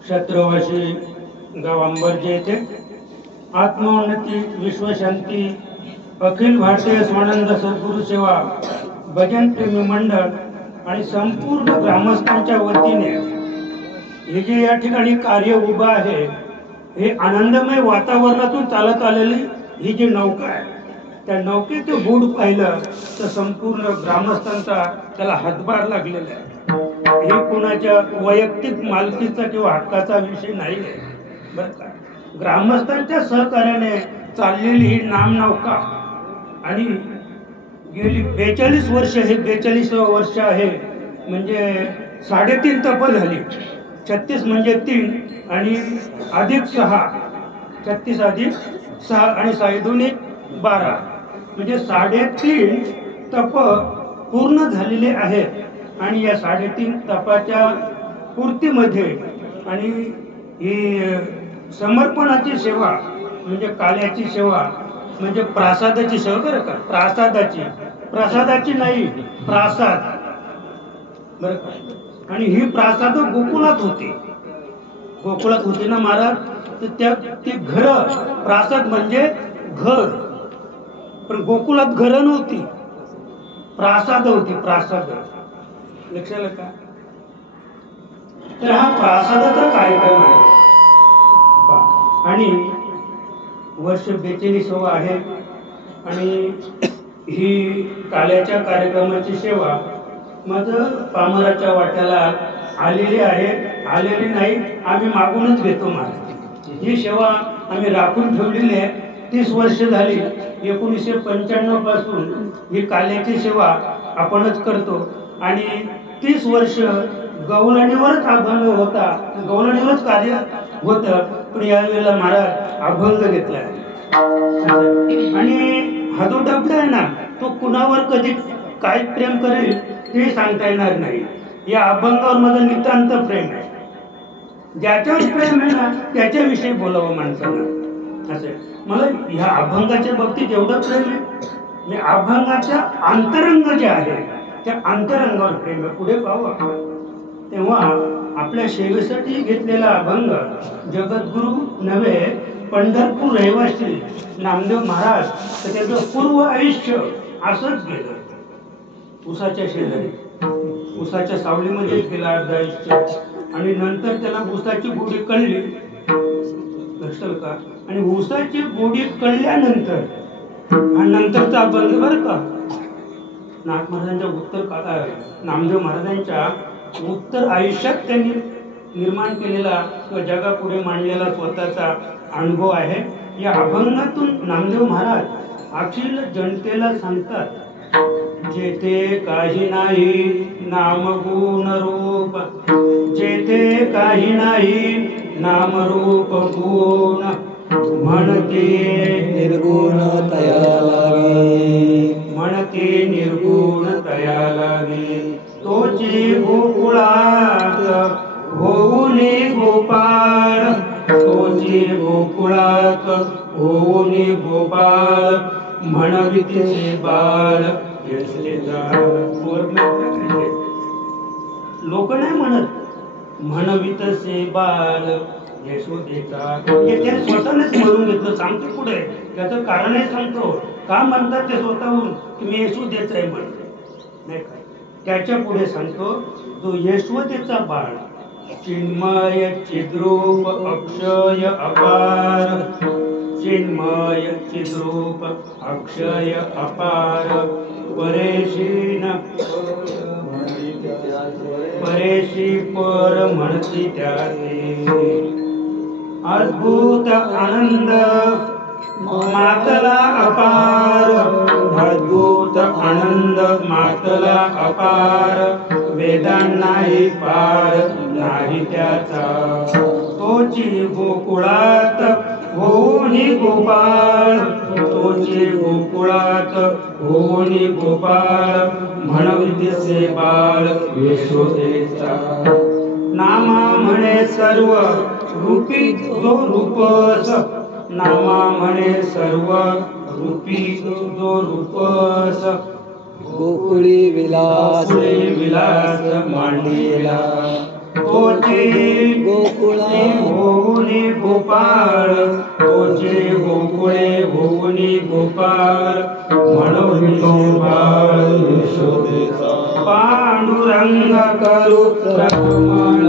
क्षत्रवासी गाव अंबरजे येथे आत्मोन्नती विश्वशांती अखिल भारतीय स्वानंद सद्गुरू सेवा भजन प्रेमी मंडळ आणि संपूर्ण ग्रामस्थांच्या वतीने हे जे या ठिकाणी कार्य उभं आहे, हे आनंदमय वातावरणातून चालत आलेली ही जी नौका आहे, त्या नौकेचं बुड पाहिलं तर संपूर्ण ग्रामस्थांचा त्याला हातभार लागलेला आहे. हे कोणाच्या वैयक्तिक मालकीचा किंवा हक्काचा विषय नाही आहे बरं का. ग्रामस्थांच्या सहकार्याने चाललेली ही नामनौका आणि गेली 42 वर्ष, हे 42वे वर्ष आहे. म्हणजे 3.5 तप झाली. 36 म्हणजे 3 आणि अधिक 6, 36 अधिक 6 आणि 6 2 12 म्हणजे 3.5 तप पूर्ण झालेले आहेत. आणि या 3.5 तपाच्या पूर्तीमध्ये आणि ही समर्पणाची सेवा म्हणजे काल्याची सेवा म्हणजे प्रासादाची सेवा बरं का. प्रसादाची नाही, प्रासाद बरं का. आणि ही प्रासाद गोकुळात होती ना महाराज. तर ती घर, प्रासाद म्हणजे घर, पण गोकुळात घरं नव्हती, प्रासाद होती. प्रासाद लक्षात का. तर हा प्रासादाचा कार्यक्रम आहे आणि वर्ष 42 आहे. आणि ही काल्याच्या कार्यक्रमाची सेवा माझं पामराच्या वाट्याला आलेली आहे. आलेली नाही, आम्ही मागूनच घेतो महाराज. ही सेवा आम्ही राखून ठेवलेली आहे. 30 वर्ष झाली. 1995 पासून ही काल्याची सेवा आपणच करतो. आणि 30 वर्ष गवळणीवरच अभंग होता, गवळणीवरच कार्य होतं. पण यावेळेला महाराज अभंग घेतला आणि हा जो डबडा आहे ना, तो कुणावर कधी काय प्रेम करेल ते सांगता येणार नाही. या अभंगावर माझं नितांत प्रेम आहे. ज्याच्यावर प्रेम आहे ना त्याच्याविषयी बोलावं माणसाला. असं मला ह्या अभंगाच्या बाबतीत एवढं प्रेम आहे. मी अभंगाच्या अंतरंग जे आहे त्या अंतरंगावर प्रेम आहे. पुढे पाहू आपण. तेव्हा आपल्या सेवेसाठी घेतलेला अभंग जगद्गुरु नव्हे पंढरपूर रहिवासी नामदेव महाराज, तर त्याचं पूर्व आयुष्य असंच गेलं. उसाच्या शेजारी, उसाच्या सावलीमध्ये गेलं अर्ध आयुष्य. आणि नंतर त्याला उसाची गोडी कळली, लक्षात का. आणि उसाची गोडी कळल्यानंतर हा नंतरचा अभंग बरं का. नाथ महाराजांच्या नामदेव महाराजांच्या उत्तर आयुष्यात त्यांनी निर्माण केलेला किंवा जगापुढे मांडलेला स्वतःचा अनुभव आहे. या अभंगातून नामदेव महाराज अखिल जनतेला सांगतात, जेथे काही नाही नाम गुण रूप, जेथे काही नाही नाम रूप गुण, म्हणते निर्गुण तया लागे, म्हणते निर्गुण तया लागे. तोची गोकुळात होऊनी गोपाळ, तोची गोकुळात होऊनी गोपाळ, म्हणवितीचे बाळ लोक नाही म्हणत, म्हणवितसे बाळ यशोदेचा. हे स्वतःनेच म्हणून घेतलं. सांगतो पुढे त्याचं कारणही सांगतो. का म्हणतात ते स्वतःहून की मी यशोदेचा आहे म्हणून, नाही का. त्याच्या पुढे सांगतो, जो यशोदेचा बाळ चिन्मय चिद्रूप अक्षय अपार, चिन्मय चिद्रूप अक्षय अपार, परेशी पर म्हणती त्याचे. अद्भुत आनंद मातला अपार, अद्भुत आनंद मातला अपार, वेदांनाही पार नाही त्याचा. तोची गोकुळात होऊनी गोपाळ, तोची गोकुळात होऊनी गोपाळ, म्हणवितीचे बाळ यशोदेचा. नामा म्हणे सर्व रूपी जो रूपस, नामा म्हणे सर्व रूपी जो रूपस गोकुळी विलास मांडलेला तोचे गोकुळा होऊनी गोपाळ तोचे गोकुळे होऊनी गोपाळ म्हणून बाळ यशोदेचा पांडुरंग करू रक्षण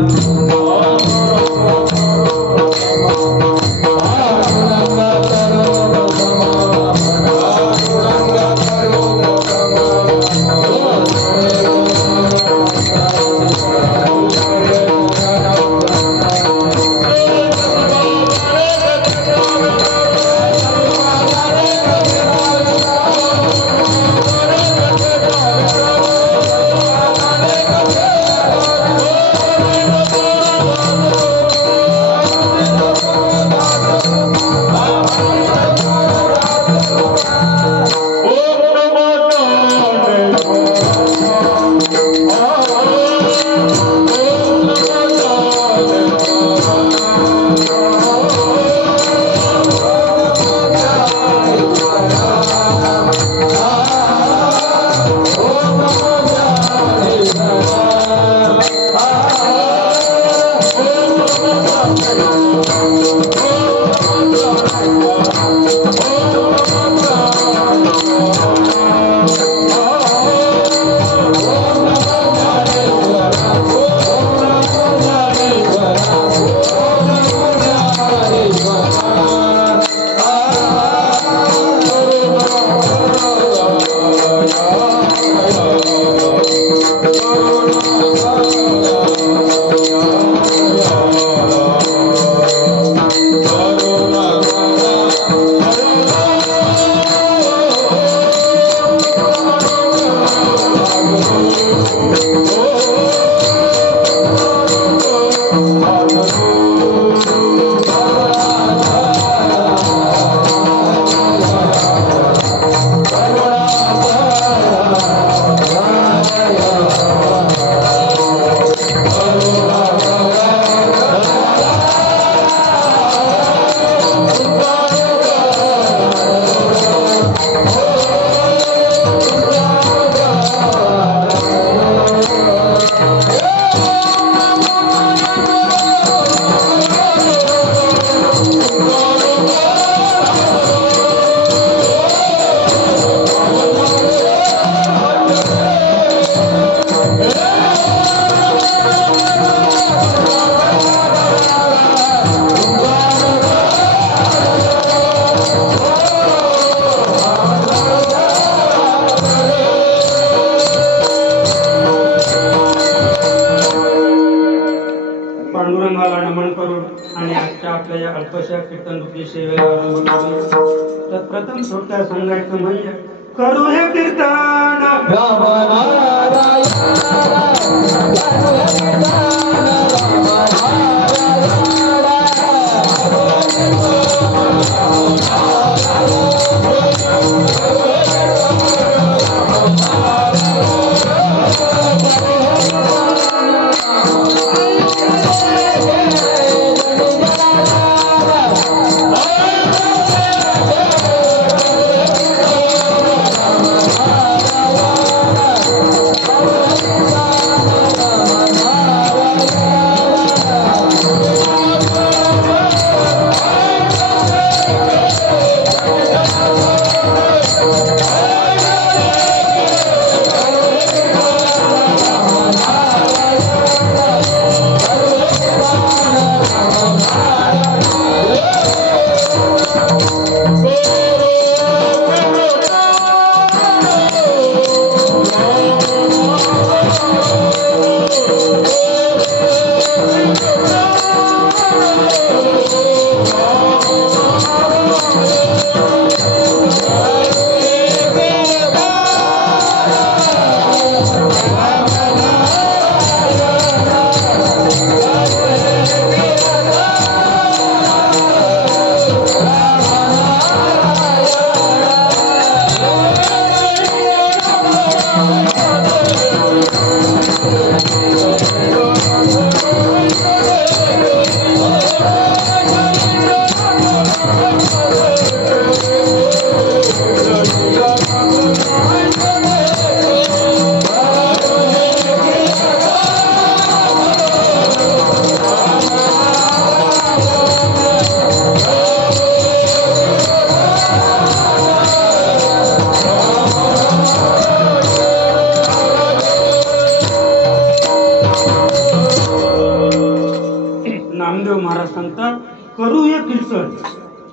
पांडुरंगाला नमन करून आणि आजच्या आपल्या या अल्पशा कीर्तन रूपी सेवेला आरंभ करूया. तर प्रथम थोडक्यात सांगायचं म्हणजे करू हे कीर्तन राम नारायण करू हे कीर्तन राम नारायण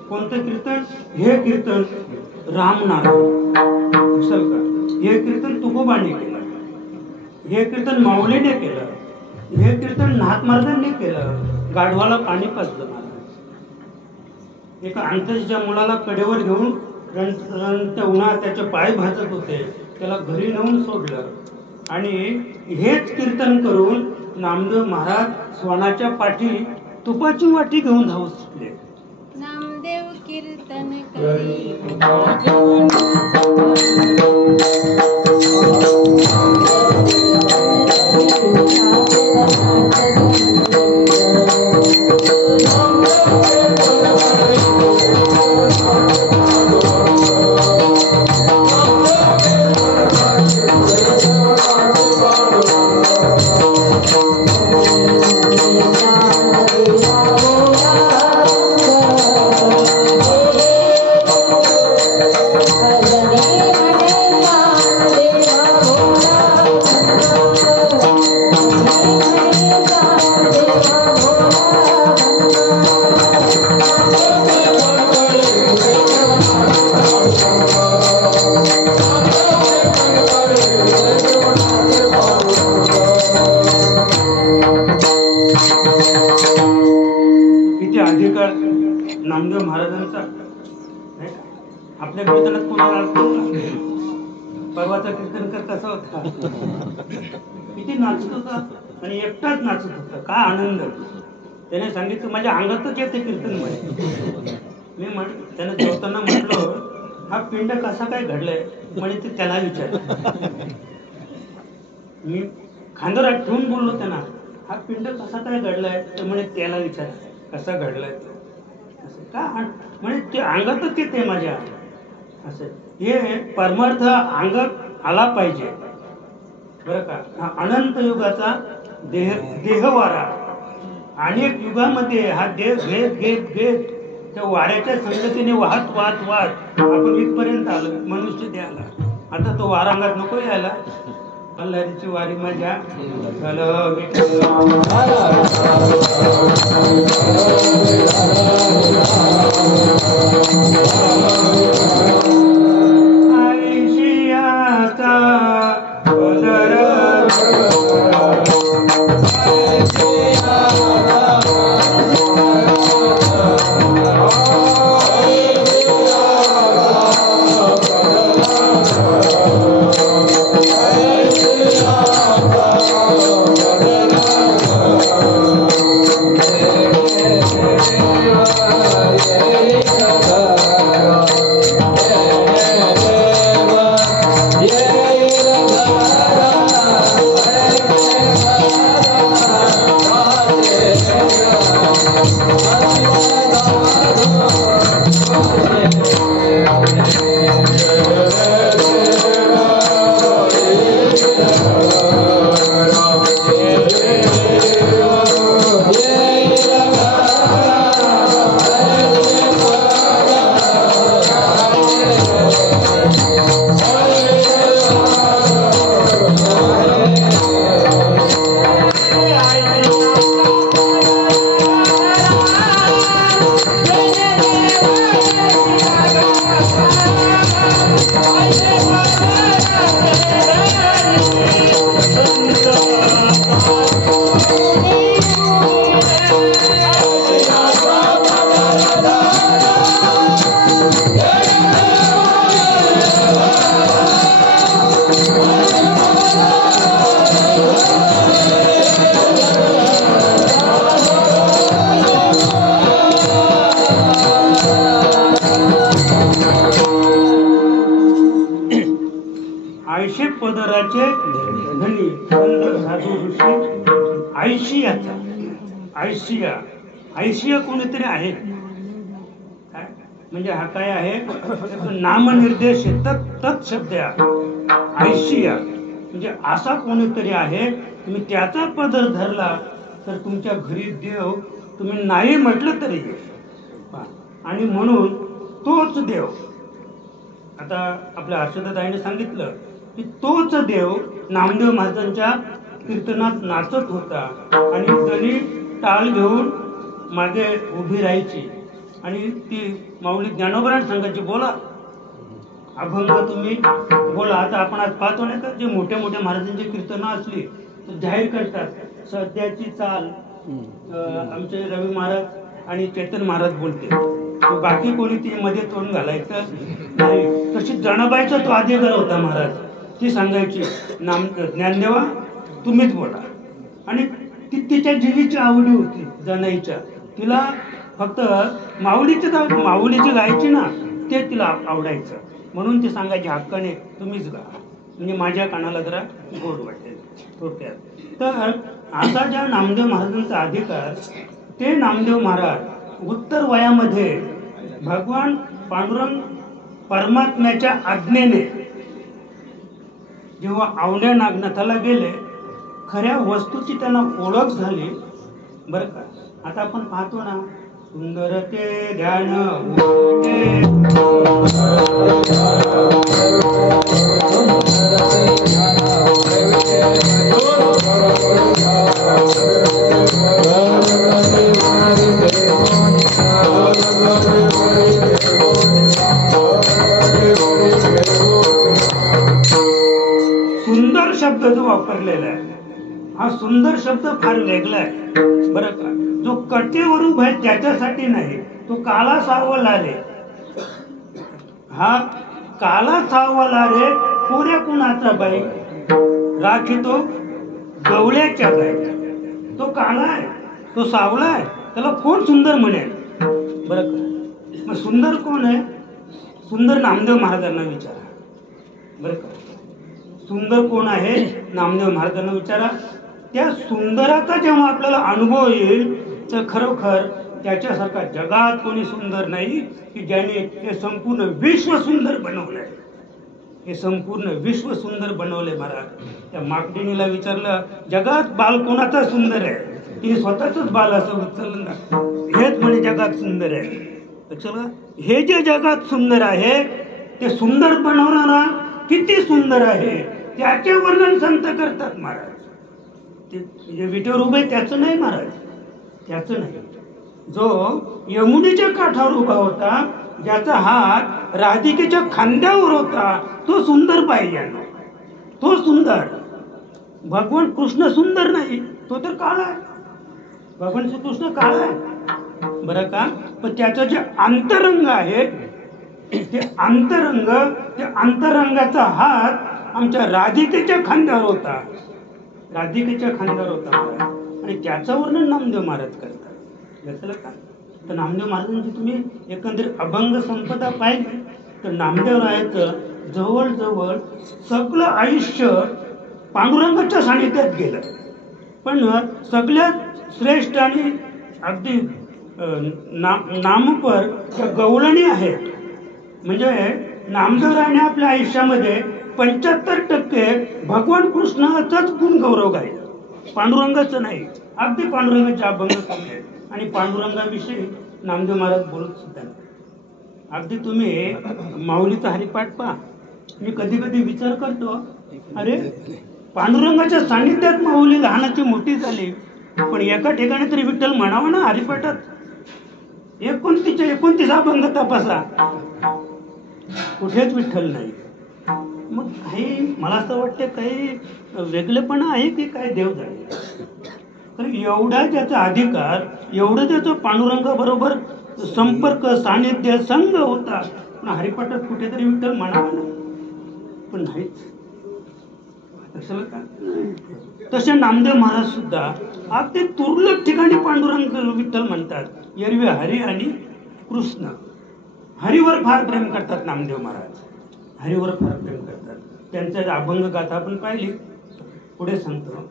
कोणतं कीर्तन? हे कीर्तन रामनारायण असेल का? हे कीर्तन तुकोबाने केलं, हे कीर्तन माऊलीने केलं, हे कीर्तन नाथ महाराजांनी केलं. गाढवाला पाणी पाजलं महाराज. एका अंतरीच्या मुलाला कडेवर घेऊन त्या उन्हात त्याचे पाय भाजत होते, त्याला घरी नेऊन सोडलं. आणि हेच कीर्तन करून नामदेव महाराज स्वानाच्या पाठी तुपाची वाटी घेऊन धावत सुटले. नामदेव कीर्तन करी नामदेव महाराजांचा नाही का? आपल्या कीर्तनात कोणाला परवाचा कीर्तनकर कसा होता, किती नाचत होता आणि एकटाच नाचत होता. काय आनंद. त्याने सांगितलं माझ्या अंगातच येते कीर्तन म्हणे. मी त्याने जेवताना म्हटलं हा पिंड कसा काय घडलाय म्हणजे ते त्याला विचार. मी खांद्यावर ठेवून बोललो त्यांना हा पिंड कसा काय घडलाय तर म्हणे त्याला विचार कसा घडलाय तो. असं का म्हणजे ते अंगातच येते माझ्या. असं हे परमार्थ अंगात आला पाहिजे बरं का. हा अनंत युगाचा देहवारा अनेक युगामध्ये हा देह घेत घेत घेत त्या वाऱ्याच्या संगतीने वाहत वाहत वाहत आपण इथपर्यंत आलो मनुष्य द्यायला. आता तो वारा अंगात नको यायला. अल्लारीची वारी माझ्या आयशियाचा पदराचे धनी साधू ऋषी आयशियाचा आयशिया कोणीतरी आहे काय म्हणजे हा काय आहे नामनिर्देश तत्शब्द आयशिया म्हणजे असा कोणीतरी आहे. तुम्ही त्याचा पदर धरला तर तुमच्या घरी देव तुम्ही नाही म्हटलं तरी आणि म्हणून तोच देव. आता आपल्या हर्षदाताईने सांगितलं की तोच देव नामदेव महाराजांच्या कीर्तनात नाचत होता आणि जणी टाळ घेऊन मागे उभी राहायची आणि ती माऊली ज्ञानोबरांना सांगायची बोला अभंग तुम्ही बोला. आता आपण आज पाहतो नाही का जे मोठ्या मोठ्या महाराजांची कीर्तनं असली तर जाहीर करतात सध्याची चाल आमचे रवी महाराज आणि चेतन महाराज बोलते, बाकी कोणी ती मध्ये तोंड घालायचं नाही. तशी जनाबाईचा तो आदेगर होता महाराज, ती सांगायची ज्ञानदेवा तुम्हीच बोला. आणि ती तिच्या जीवीची आवडी होती जनाईच्या, तिला फक्त माऊलीची गायची ना ते तिला आवडायचं, म्हणून ती सांगायची हक्काने तुम्हीच गा, म्हणजे माझ्या कानाला जरा गोड वाटेल थोडक्यात. तर असा ज्या नामदेव महाराजांचा अधिकार, ते नामदेव महाराज उत्तर वयामध्ये भगवान पांडुरंग परमात्म्याच्या आज्ञेने जेव्हा आवड्या नागनाथाला गेले, खऱ्या वस्तूची त्यांना ओळख झाली बरं का. आता आपण पाहतो ना सुंदर ते ध्यान सुंदर शब्द जो वापरलेला आहे, हा सुंदर शब्द फार वेगळा आहे बरं का. जो कटेवर उभा आहे त्याच्यासाठी नाही, तो काला सावला रे, हा काला सावला रे कोऱ्या कुणाचा बाई राखी तो गवळ्याच्या बाई. तो काला आहे, तो सावला आहे, त्याला कोण सुंदर म्हणेल बरं का. मग सुंदर कोण आहे? सुंदर नामदेव महाराजांना विचारा बरं का. सुंदर कोण आहे नामदेव महाराजांना विचारा. त्या सुंदराचा जेव्हा आपल्याला अनुभव येईल तर खरोखर त्याच्यासारखा जगात कोणी सुंदर नाही की ज्याने हे संपूर्ण विश्व सुंदर बनवलंय. हे संपूर्ण विश्व सुंदर बनवले महाराज. त्या मागदिनीला विचारलं जगात बाल कोणाचा सुंदर आहे, तिने स्वतःच बाल असं उचललं ना, हेच म्हणे जगात सुंदर आहे. चला हे जे जगात सुंदर आहे ते सुंदर बनवणारा किती सुंदर आहे त्याचे वर्णन संत करतात महाराज. ते विटेवर उभे त्याचं नाही महाराज, त्याचं नाही. जो यमुनेच्या काठावर उभा होता, ज्याचा हात राधिकेच्या खांद्यावर होता, तो सुंदर पाहिजे, तो सुंदर. भगवान कृष्ण सुंदर नाही, तो तर काळा आहे. भगवान श्रीकृष्ण काळा आहे बरं का. पण त्याचं जे अंतरंग आहे ते अंतरंगाचा हात आमच्या राधिकेच्या खांद्यावर होता, राधिकेच्या खांद्यावर होता महाराज. आणि त्याचं वर्णन नामदेव महाराज करतात घेतलं का. तर नामदेव महाराजांची तुम्ही एकंदरीत अभंग संपदा पाहिली तर नामदेवरायाचं जवळजवळ सगळं आयुष्य पांडुरंगाच्या सानिध्यात गेलं. पण सगळ्यात श्रेष्ठ आणि अगदी नामपर त्या गवळणी आहेत. म्हणजे नामदेवरायाने आपल्या आयुष्यामध्ये 75% भगवान कृष्णाचाच गुण गौरव गायला, पांडुरंगाचं नाही. अगदी पांडुरंगाचे अभंग कमी आहेत आणि पांडुरंगाविषयी नामदेव महाराज बोलत सुद्धा. अगदी तुम्ही माऊलीचा हरिपाठ पहा. मी कधी कधी विचार करतो, अरे पांडुरंगाच्या सानिध्यात माऊली लहानाची मोठी झाली, पण एका ठिकाणी तरी विठ्ठल म्हणावा ना हरिपाठात. 29 अभंग तपासा, कुठेच विठ्ठल नाही. मग काही मला असं वाटतं काही वेगळेपणा आहे की काय देव झाले. तर एवढा त्याचा अधिकार, एवढं त्याचं पांडुरंगाबरोबर संपर्क सानिध्य संघ होता, पण हरिपाठात कुठेतरी विठ्ठल म्हणावा ना, पण नाहीच. तसे नामदेव महाराज सुद्धा अगदी तुरळक ठिकाणी पांडुरंग विठ्ठल म्हणतात. एरवी हरी आणि कृष्ण, हरीवर फार प्रेम करतात नामदेव महाराज, हरीवर फार प्रेम करतात. त्यांचा अभंग गाथा आपण पाहिली. पुढे सांगतो,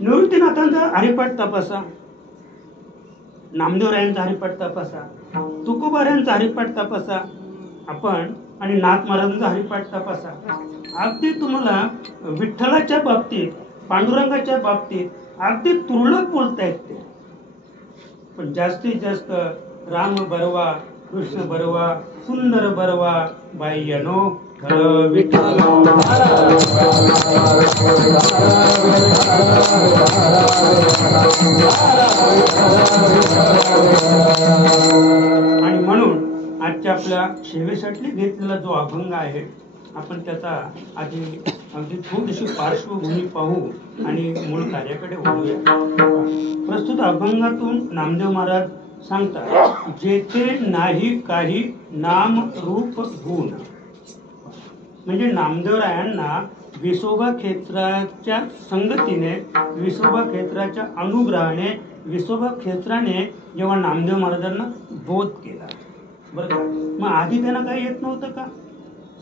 निवृत्तीनाथांचा हरिपाठ तपासा, नामदेवरायांचा हरिपाठ तपासा, तुकोबाऱ्यांचा हरिपाठ तपासा आपण, आणि नाथ महाराजांचा हरिपाठ तपासा. अगदी तुम्हाला विठ्ठलाच्या बाबतीत, पांडुरंगाच्या बाबतीत अगदी तुरळक बोलता येते. पण जास्तीत जास्त राम बरवा, कृष्ण बरवा, सुंदर बरवा, बाह्यनो विठ्ठल आणि म्हणून आजच्या आपल्या सेवेसाठी घेतलेला जो अभंग आहे आपण त्याचा आधी अगदी थोडीशी पार्श्वभूमी पाहू आणि मूळ कार्याकडे वळूया. प्रस्तुत अभंगातून नामदेव महाराज सांगतात, जेथे नाही काही नाम रूप गुण. म्हणजे नामदेवरायांना विसोबा क्षेत्राच्या संगतीने, विसोबा क्षेत्राच्या अनुग्रहाने, विसोबा क्षेत्राने जेव्हा नामदेव महाराजांना बोध केला, बरं का, मग आधी त्यांना काही येत नव्हतं का?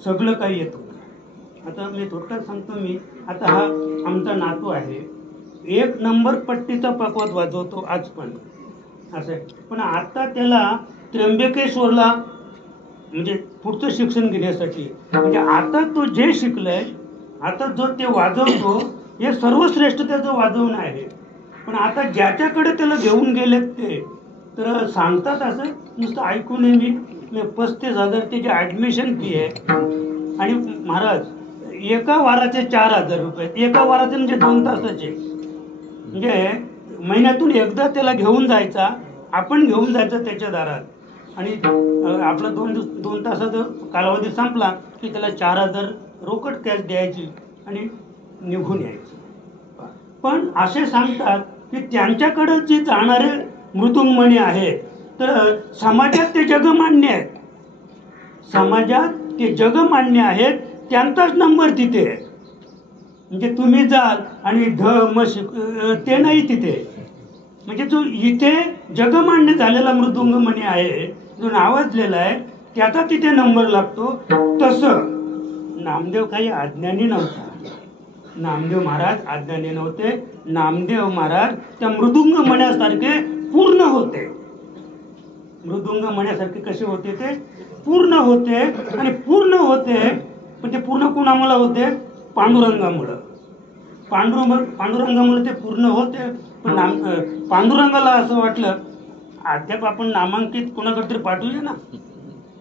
सगळं काही येत होतं. आता मी थोडक्यात सांगतो. मी आता हा आमचा नातू आहे, 1 नंबर पट्टीचा पकवात वाजवतो आज पण असं आहे. पण आता त्याला त्र्यंबकेश्वरला म्हणजे पुढचं शिक्षण घेण्यासाठी, म्हणजे आता तो जे शिकलाय, आता जो ते वाजवतो, हे सर्वश्रेष्ठ त्याचं वाजवणं आहे. पण आता ज्याच्याकडे त्याला घेऊन गेलेत ते तर सांगतात असं नुसतं ऐकून मी 35,000 त्याची ॲडमिशन फी आहे. आणि महाराज एका वाराचे 4,000 रुपये, एका वाराचे म्हणजे 2 तासाचे. म्हणजे महिन्यातून एकदा त्याला घेऊन जायचा, आपण घेऊन जायचं त्याच्या दारात, आणि आपला 2 तासाचा कालावधी संपला की त्याला 4,000 रोकड कॅश द्यायची आणि निघून यायची. पण असे सांगतात की त्यांच्याकडे जे जाणारे मृदुंगमणी आहेत तर समाजात ते जगमान्य आहेत, समाजात ते जगमान्य आहेत, त्यांचाच नंबर तिथे आहे. म्हणजे तुम्ही जाल आणि ते नाही तिथे. म्हणजे जो इथे जगमान्य झालेला मृदुंगमणी आहे, जो नावाजलेला आहे, त्याचा तिथे नंबर लागतो. तसं नामदेव काही अज्ञानी नव्हता. नामदेव महाराज अज्ञानी नव्हते. नामदेव महाराज त्या मृदुंग मण्यासारखे पूर्ण होते. मृदुंग मण्यासारखे कसे होते? ते पूर्ण होते. आणि पूर्ण होते पण ते पूर्ण कोणामुळे होते? पांडुरंगामुळं. पांडुरंगामुळे ते पूर्ण होते. पण पांडुरंगाला असं वाटलं अद्याप आपण नामांकित कोणाकडे तरी पाठवूया ना,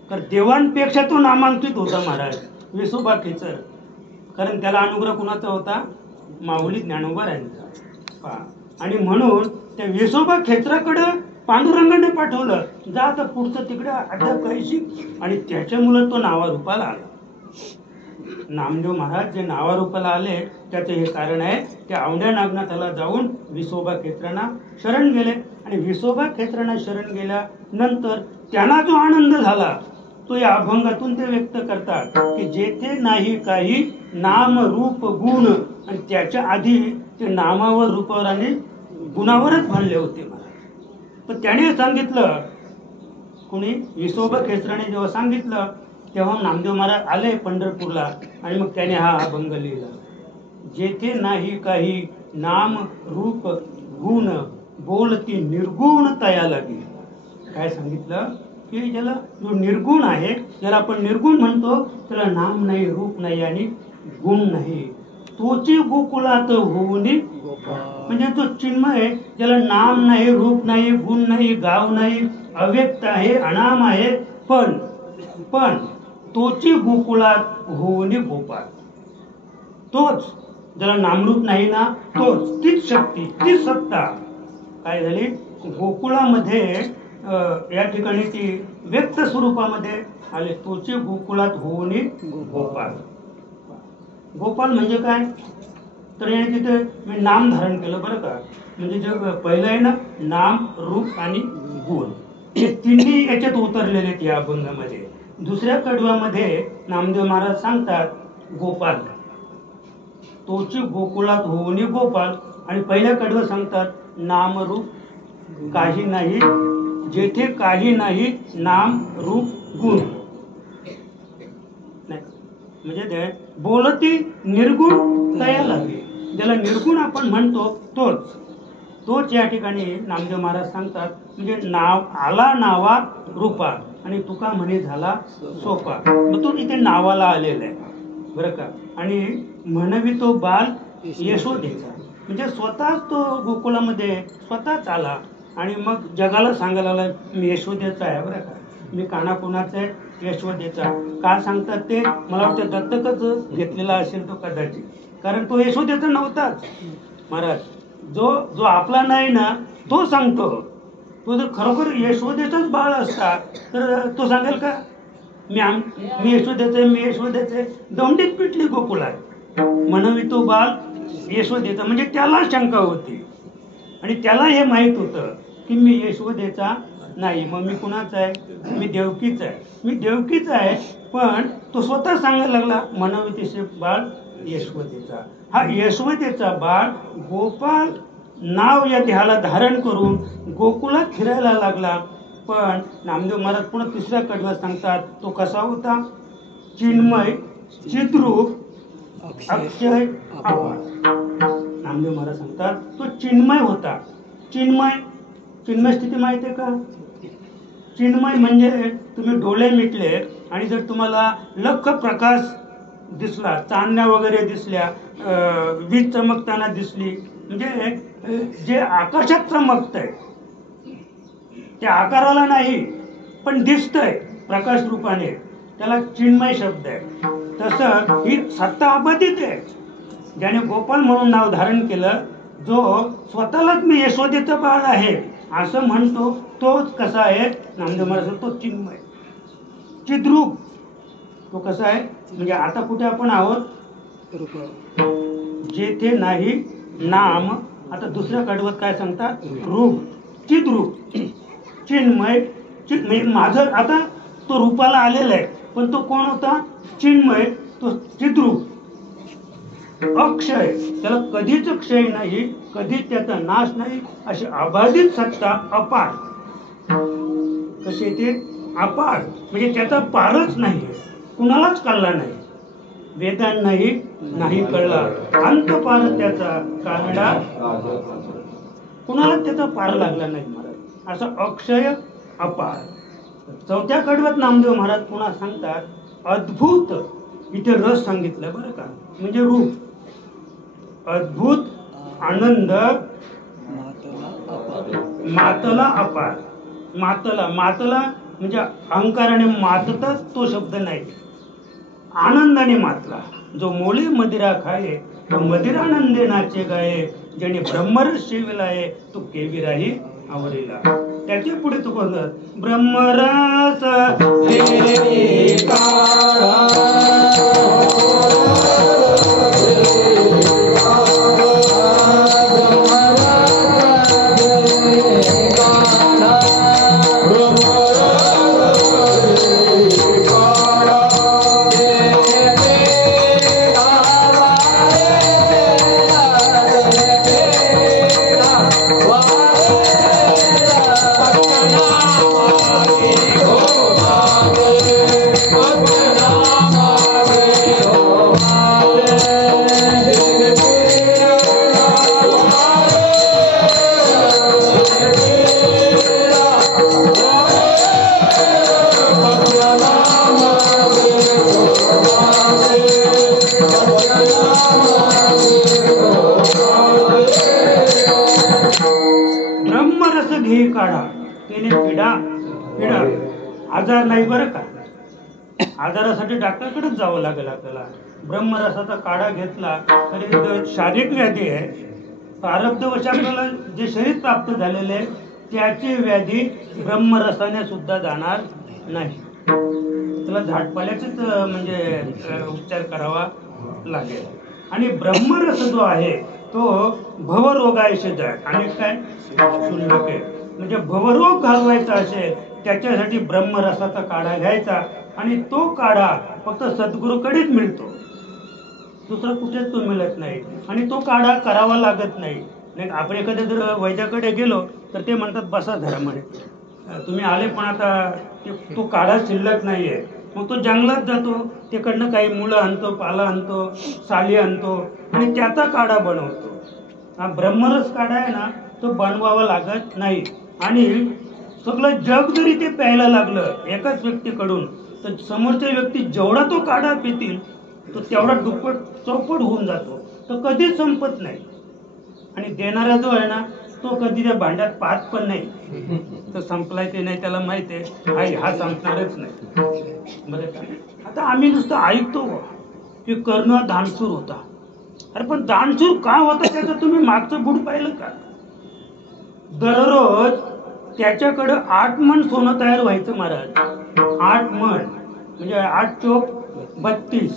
तर देवांपेक्षा तो नामांकित होता महाराज विसोबा खेचर. कारण त्याला अनुग्रह कुणाचा होता? माऊली ज्ञानोबा यांचा. आणि म्हणून त्या विसोबा खेचराकडं पांडुरंगाने पाठवलं, जा आता पुढचं तिकडे अद्याप काही शिक. आणि त्याच्यामुळं तो नावारूपाला आला. नामदेव महाराज जे नावारूपाला आले त्याचं हे कारण आहे, ते औंढ्या नागनाथाला जाऊन विसोबा खेचरांना शरण गेले. आणि विसोबा खेचरांना शरण गेल्यानंतर त्यांना जो आनंद झाला तो या अभंगातून ते व्यक्त करतात की जेथे नाही काही नाम रूप गुण. आणि त्याच्या आधी ते नामावर, रूपावर आणि गुणावरच भांडले होते महाराज. पण त्याने सांगितलं, कोणी विसोबा खेचराने जेव्हा सांगितलं तेव्हा नामदेव महाराज आले पंढरपूरला आणि मग त्याने हा अभंग लिहिला. जेथे नाही काही नाम रूप गुण बोलती निर्गुण तया लागे. काय सांगितलं की ज्याला जो निर्गुण आहे, ज्याला आपण निर्गुण म्हणतो, त्याला नाम नाही, रूप नाही आणि गुण नाही, तोची गोकुळात होऊनी. म्हणजे तो चिन्मय, ज्याला नाम नाही, रूप नाही, गुण नाही, गाव नाही, अव्यक्त आहे, अनाम आहे, पण तोची गोकुळात होऊनी गोपाळ. तोच ज्याला नामरूप नाही ना, तोच, तीच शक्ती, तीच सत्ता काय झाली गोकुळामध्ये, या ठिकाणी ती व्यक्त स्वरूपामध्ये आले. तोची गोकुळात होऊनी गोपाळ. गोपाळ म्हणजे काय? तर याने तिथे मी नाम धारण केलं बरं का. म्हणजे जे पहिलं आहे ना, नाम, रूप आणि गुण, हे तिन्ही याच्यात उतरलेले आहेत या अभंगामध्ये. दुसऱ्या कडव्यामध्ये नामदेव महाराज सांगतात गोपाळ, तोची गोकुळात होऊनी गोपाळ. आणि पहिल्या कडव्यात सांगतात नाम रूप काही नाही, जेथे काही नाही नाम रूप गुण. नाही म्हणजे ते बोलती निर्गुण तया लागे. ज्याला निर्गुण आपण म्हणतो तोच या ठिकाणी नामदेव महाराज सांगतात. म्हणजे नाव आला नावा रूपा आणि तुका म्हणे झाला सोपा. मग तो इथे नावाला आलेला आहे बरं का. आणि म्हणवी तो बाल यशोदेचा, म्हणजे स्वतःच तो गोकुळामध्ये स्वतःच आला आणि मग जगाला सांगायला लागला मी यशोदेचा आहे बरं का. मी काना कोणाचा आहे? यशोदेचा. का सांगतात ते? मला वाटतं दत्तकच घेतलेला असेल तो कदाचित, कारण तो यशोदेचा नव्हताच महाराज. जो जो आपला नाही ना तो सांगतो. तो जर खरोखर यशोदेचाच बाळ असता तर तो सांगेल का मी यशोदेचा आहे, मी यशोदेचा आहे? दौंडीत पिटली गोकुळात. म्हणावी तो बाळ यशोदेचा. म्हणजे त्याला शंका होती आणि त्याला हे माहित होतं की मी यशोदेचा नाही, मग मी कुणाचा आहे? मी देवकीचा आहे. मी देवकीचा आहे, पण तो स्वतः सांगायला लागला म्हणावी तिचे बाळ यशोदेचा. हा यशोदेचा बाळ गोपाल नाव या देहाला धारण करून गोकुळात फिरायला लागला. पण नामदेव महाराज पुन्हा तिसऱ्या कडव्यात सांगतात तो कसा होता? चिन्मय, चिद्रूप, अक्षय, अपार. नामदेव महाराज सांगतात तो चिन्मय होता. चिन्मय स्थिती माहिती आहे का? चिन्मय म्हणजे तुम्ही डोळे मिटले आणि जर तुम्हाला लख प्रकाश दिसला, चांदण्या वगैरे दिसल्या, वीज चमकताना दिसली, म्हणजे जे आकाशात चमकतंय त्या आकाराला नाही पण दिसतंय प्रकाश रूपाने, त्याला चिन्मय शब्द आहे. तसं ही सत्ता अबाधित आहे. ज्याने गोपाल म्हणून नाव धारण केलं, जो स्वतःलाच मी यशोदेचं बाळ आहे असं म्हणतो, तोच कसा आहे? नामदेव महाराज तो चिन्मय. चिद्रूप तो कसा आहे? म्हणजे आता कुठे आपण आहोत? जेथे नाही नाम. आता दुसऱ्या कडवत काय सांगतात? रूप. चिद्रूप, चिन्मय. म्हणजे माझं आता तो रूपाला आलेला आहे, पण तो कोण होता? चिन्मय. तो चिद्रूप. अक्षय, त्याला कधीच क्षय नाही, कधीच त्याचा नाश नाही, अशी अबाधित सत्ता. अपार, कशी ते? अपार म्हणजे त्याचा पारच नाही, कुणालाच कळला नाही, वेदांनाही नाही कळला. अंत पार त्याचा कानडा, कुणाला त्याचा पार लागला नाही महाराज. असं अक्षय, अपार. चौथ्या कडव्यात नामदेव महाराज पुन्हा सांगतात अद्भुत. इथे रस सांगितलं बरं का, म्हणजे रूप. अद्भुत, आनंद, मातला, अपार. मातला म्हणजे अहंकाराने मातताच तो शब्द नाही, आनंदाने मातला. जो मोळे मदिरा खाये तो मदिरानंदे नाचे गाये, ज्याने ब्रह्मरस सेविला आहे तो केविराही आवरेला. त्याच्या पुढे तो म्हणतात ब्रह्मरस आजार नाही बरं का. आजारासाठी डॉक्टरकडेच जावं लागेल आपल्याला. ब्रह्मरसाचा काढा घेतला तरी शारीरिक व्याधी आहे, प्रारब्धवश आपल्याला जे शरीर प्राप्त झालेले आहे त्याची व्याधी ब्रह्मरसाने सुद्धा जाणार नाही. त्याला झाडपाल्याचेच म्हणजे उपचार करावा लागेल. आणि ब्रह्मरस जो आहे तो भवरोगायशेच आहे. आणि काय शुल्लक आहे, म्हणजे भवरोग घालवायचा असेल त्याच्यासाठी ब्रह्मरसाचा काढा घ्यायचा आणि तो काढा फक्त सद्गुरूकडेच मिळतो, दुसरं कुठेच तो मिळत नाही. आणि तो काढा करावा लागत नाही. आपण एखाद्या जर वैद्याकडे गेलो तर ते म्हणतात बसा धरा म्हणे, तुम्ही आले पण आता तो काढा शिल्लक नाही आहे. मग तो जंगलात जातो, तिकडनं काही मुलं आणतो, पाला आणतो, साली आणतो आणि त्याचा काढा बनवतो. हा ब्रह्मरस काढा आहे ना तो बनवावा लागत नाही. आणि सगळं जग जरी ते प्यायला लागलं एकाच व्यक्तीकडून तर समोरच्या व्यक्ती जेवढा तो काढा पितील तो तेवढा दुप्पट चौपट होऊन जातो, तो कधीच संपत नाही. आणि देणारा जो आहे ना तो कधी त्या भांड्यात पाहत पण नाही, तर संपलाय की नाही त्याला माहिती आहे, हा संपणारच नाही बरं का. आता आम्ही नुसतं ऐकतो की कर्ण दानशूर होता. अरे पण दानशूर का होता त्याचं तुम्ही मागचं गुढ पाहिलं का? दररोज त्याच्याकडं 8 मन सोनं तयार व्हायचं महाराज. 8 मन म्हणजे 8 चोक 32,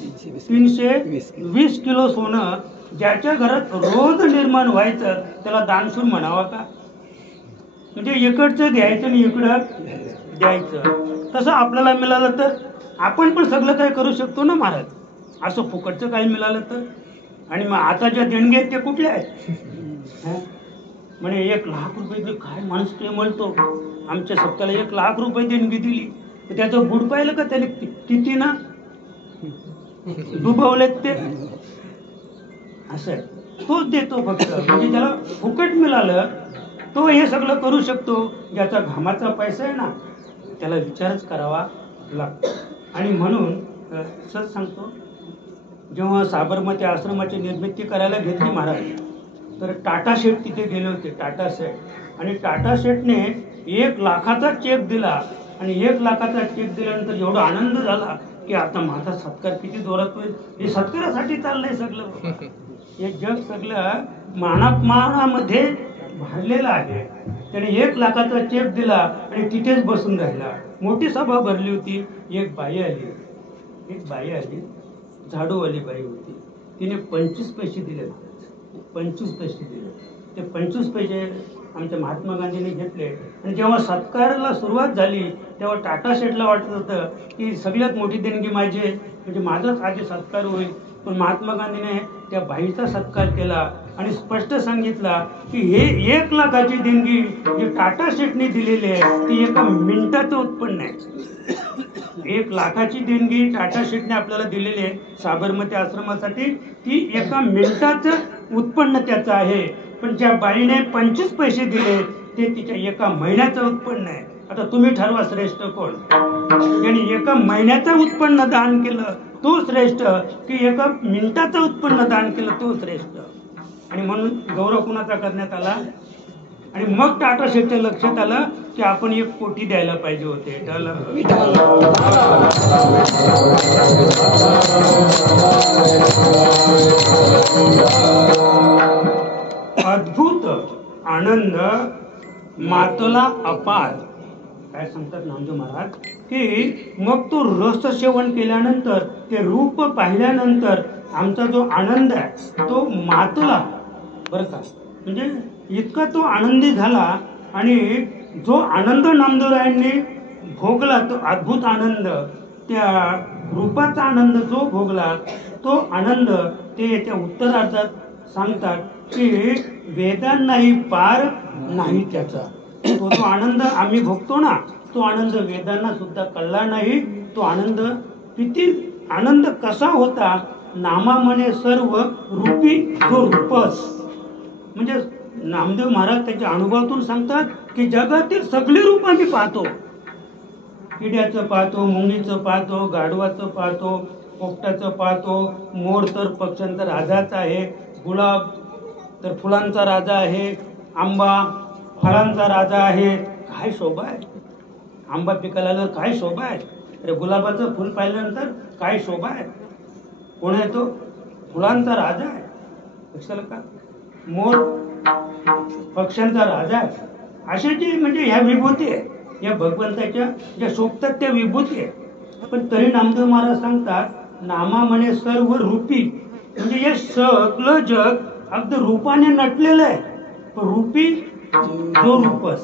320 किलो सोनं ज्याच्या घरात रोज निर्माण व्हायचं त्याला दानशूर म्हणावा का? म्हणजे इकडचं द्यायचं आणि इकडं द्यायचं. तसं आपल्याला मिळालं तर आपण पण सगळं काय करू शकतो ना महाराज. असं फुकटचं काही मिळालं तर. आणि मग आता ज्या देणगी आहेत ते कुठल्या आहेत? म्हणजे 1 लाख रुपये काय माणूस ते म्हणतो. आमच्या सप्ताहाला 1 लाख रुपये देणगी दिली, तर त्याचं गुड पाहिलं का त्याने किती ना डुबवलेत ते. असं आहे, तोच देतो फक्त. म्हणजे त्याला फुकट मिळालं तो हे सगळं करू शकतो. ज्याचा घामाचा पैसा आहे ना त्याला विचारच करावा लागतो. आणि म्हणून सच सांगतो, जेव्हा साबरमती आश्रमाची निर्मिती करायला घेतली महाराज, तर टाटा शेठ तिथे गेले होते. टाटा शेठ, आणि टाटा शेठने 1 लाखाचा चेक दिला. आणि 1 लाखाचा चेक दिल्यानंतर एवढा आनंद झाला की आता माझा सत्कार किती जोरात होईल. हे सत्कारासाठी चाललंय सगळं. हे जग सगळं मानामध्ये भरलेलं आहे. त्याने 1 लाखाचा चेक दिला आणि तिथेच बसून राहिला. मोठी सभा भरली होती. एक बाई आली, झाडूवाली बाई होती. तिने 25 पैसे दिले. 25 पैसे दिले. ते 25 पैसे आमच्या महात्मा गांधींनी घेतले. आणि जेव्हा सत्काराला सुरुवात झाली तेव्हा टाटा शेठला वाटत होतं की सगळ्यात मोठी देणगी माझी, म्हणजे माझाच आधी सत्कार होईल. पण महात्मा गांधीने त्या बाईचा सत्कार केला आणि स्पष्ट सांगितला की हे 1 लाखाची देणगी जी टाटा शेठने दिलेली आहे ती 1 मिनिटाचं उत्पन्न आहे. 1 लाखाची देणगी टाटा शेठने आपल्याला दिलेली आहे साबरमती आश्रमासाठी, ती 1 मिनिटाचं उत्पन्न त्याचं आहे. पण ज्या बाईने 25 पैसे दिले ते तिच्या 1 महिन्याचं उत्पन्न आहे. आता तुम्ही ठरवा श्रेष्ठ कोण. यांनी 1 महिन्याचं उत्पन्न दान केलं तो श्रेष्ठ, की 1 मिनिटाचं उत्पन्न दान केलं तो श्रेष्ठ. आणि म्हणून गौरव कुणाचा करण्यात आला. आणि मग टाटा शेठच्या लक्षात आलं की आपण 1 कोटी द्यायला पाहिजे होते. अद्भुत आनंद मातला अपार. काय सांगतात नामदेव महाराज की मग तो रस सेवन केल्यानंतर, ते रूप पाहिल्यानंतर आमचा जो आनंद आहे तो मातला बरं का. म्हणजे इतका तो आनंदी झाला. आणि जो आनंद नामदेवरायांनी भोगला तो अद्भुत आनंद, त्या रूपाचा आनंद जो भोगला तो आनंद ते त्या उत्तरार्धात सांगतात की वेदांनाही पार नाही त्याचा. तो जो आनंद आम्ही भोगतो ना तो आनंद वेदांना सुद्धा कळला नाही. तो आनंद किती आनंद कसा होता. नामामने सर्व रूपी जो रूपस. म्हणजे नामदेव महाराज त्याच्या अनुभवातून सांगतात की जगातील सगळे रूप आम्ही पाहतो. किड्याचं पाहतो, मुंगीचं पाहतो, गाढवाचं पाहतो, पोपटाचं पाहतो, मोर तर पक्ष्यांचा राजाच आहे, गुलाब तर फुलांचा राजा आहे, आंबा फळांचा राजा आहे. काय शोभा आहे. आंबा पिकायला आल्यावर काय शोभा आहे. अरे गुलाबाचं फुल पाहिल्यानंतर काय शोभा आहे. कोण आहे तो? फुलांचा राजा आहे. लक्षात का. मोर पक्ष्यांचा राजा आहे. अशा जी म्हणजे ह्या विभूती आहे, या भगवंताच्या ज्या शोभतात त्या विभूती आहे. पण तरी नामदेव महाराज सांगतात नामा म्हणे सर्व रूपी. म्हणजे हे सगळं जग अगदी रूपाने नटलेलं आहे. रूपी जो रूपस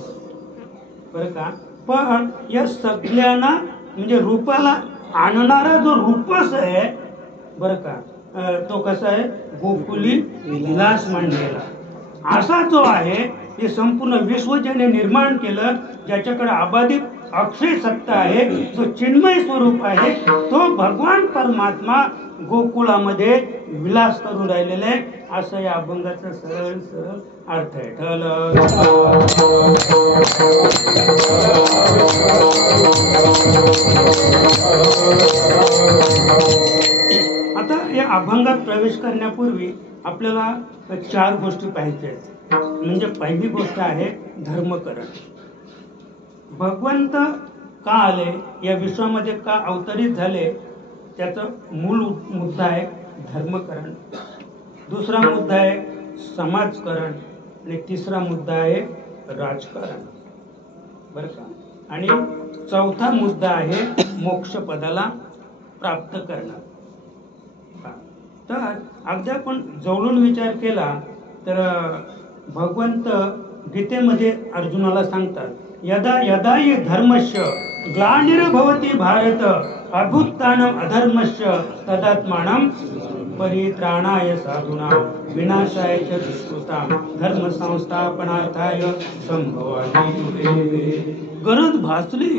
बरं का. पण या सगळ्यांना म्हणजे रूपाला आणणारा जो रूपस आहे बरं का, तो कसा आहे. गोकुली विलास मांडलेला असा जो आहे. हे संपूर्ण विश्व ज्याने निर्माण केलं, ज्याच्याकडे अबाधित अक्षय सत्ता आहे, जो चिन्मय स्वरूप आहे, तो भगवान परमात्मा गोकुळामध्ये विलास करून राहिलेला आहे. असं या अभंगाचा सरळ सरळ अर्थ आहे. आता या अभंगात प्रवेश करण्यापूर्वी आपल्याला 4 गोष्टी पाहिजे आहेत. म्हणजे पहिली गोष्ट आहे धर्मकरण. भगवंत का आले, या विश्वामध्ये का अवतरित झाले, त्याचं मूल मुद्दा आहे धर्मकरण. दुसरा मुद्दा आहे समाजकरण आणि तिसरा मुद्दा आहे राजकारण, बरं का. आणि चौथा मुद्दा आहे मोक्षपदाला प्राप्त करणं. तर अगदी आपण जवळून विचार केला तर भगवंत गीतेमध्ये अर्जुनाला सांगतात, यदा यदा हि धर्मस्य ग्लानिर्भवति भारत अभ्युत्थानम् अधर्मस्य तदात्मानं परित्राणाय साधूनां विनाशाय च दुष्कृतां धर्म संस्थापनार्थाय संभवामि युगे. गरज भासली,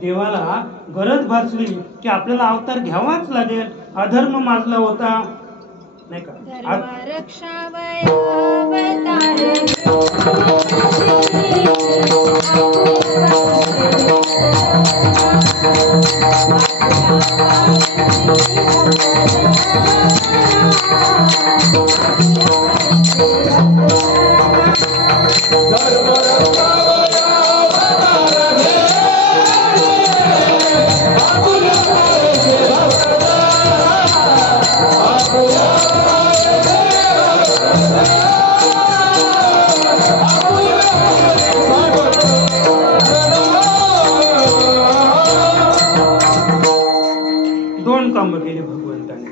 देवाला गरज भासली की आपल्याला अवतार घ्यावाच लागेल. अधर्म माजला होता नाही का, दोन कामं केली भगवंताने.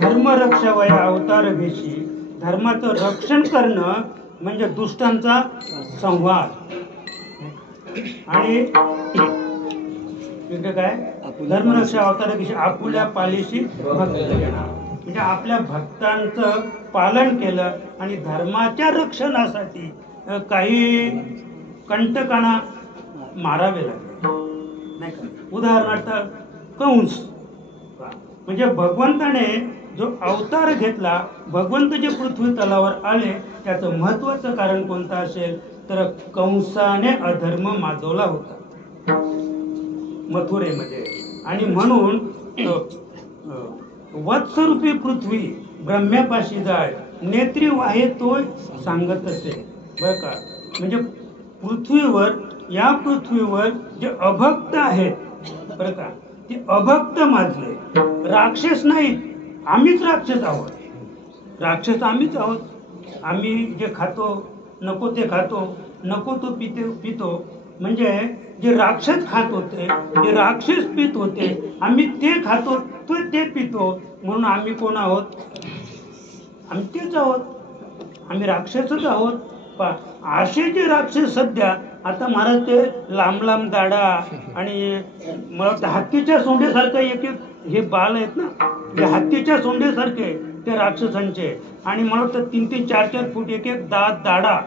धर्मरक्षावया अवतार भेशी, धर्माचं रक्षण करणं म्हणजे दुष्टांचा संहार. आणि इकडे काय धर्मरक्षा अवतार भेशी आपुल्या पालीशी भक्त घेणार, म्हणजे आपल्या भक्तांचं पालन केलं आणि धर्माच्या रक्षणासाठी काही कंटकांना मारावे लागले नाही का. उदाहरणार्थ कंस, म्हणजे भगवंताने जो अवतार घेतला, भगवंत जे पृथ्वी तलावर आले, त्याचं महत्वाचं कारण कोणतं असेल तर कंसाने अधर्म माजवला होता मथुरेमध्ये. आणि म्हणून वत्सरूपी पृथ्वी ब्रह्म्यापाशी जाय, नेत्री वाहे तो सांगत असे, बरं का. म्हणजे पृथ्वीवर, या पृथ्वीवर जे अभक्त आहेत बरं का, ते अभक्त माजले. राक्षस नाहीत, आम्हीच राक्षस आहोत. राक्षस आम्हीच आहोत. आम्ही जे खातो नको ते खातो, नको तो पितो. म्हणजे जे राक्षस खात होते, जे राक्षस पित होते, आम्ही ते खातो तो ते पितो. म्हणून आम्ही कोण आहोत? आम्ही तेच आहोत, आम्ही राक्षसच आहोत. असे जे राक्षस सध्या आता महाराज ते लांब लांब दाढा आणि मला हत्तीच्या सोंडेसारखं एक एक हे बाल आहेत ना, ते हत्तीच्या सोंडेसारखे ते राक्षसांचे. आणि मला वाटतं 3-3, 4-4 फूट एक एक दाढा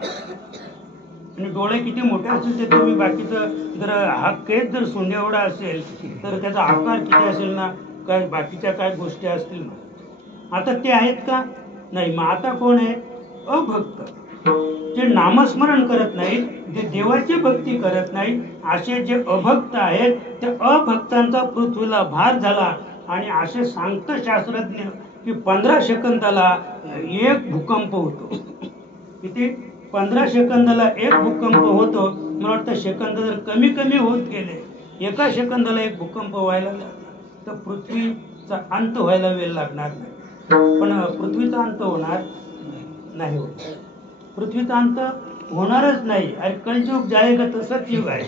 आणि डोळे किती मोठे असतील ते तुम्ही बाकीचं जर हा केस जर सोंडे एवढा असेल तर त्याचा आकार किती असेल ना, काय बाकीच्या काय गोष्टी असतील ना. आता ते आहेत का? नाही. मग आता कोण आहे? अभक्त, जे नामस्मरण करत नाहीत, जे देवाची भक्ती करत नाही, असे जे अभक्त आहेत त्या अभक्तांचा पृथ्वीला भार झाला. आणि असे सांगतं शास्त्रज्ञ की 15 सेकंदाला एक भूकंप होतो. किती? 15 सेकंदाला एक भूकंप होतो. मला वाटतं सेकंद जर कमी कमी होत गेले, एका सेकंदाला एक भूकंप व्हायला लागला तर पृथ्वीचा अंत व्हायला वेळ लागणार नाही. पण पृथ्वीचा अंत होणार नाही होत. पृथ्वीचा अंत होणारच नाही. अरे कलयुग जाएगा तसंच युग आहे,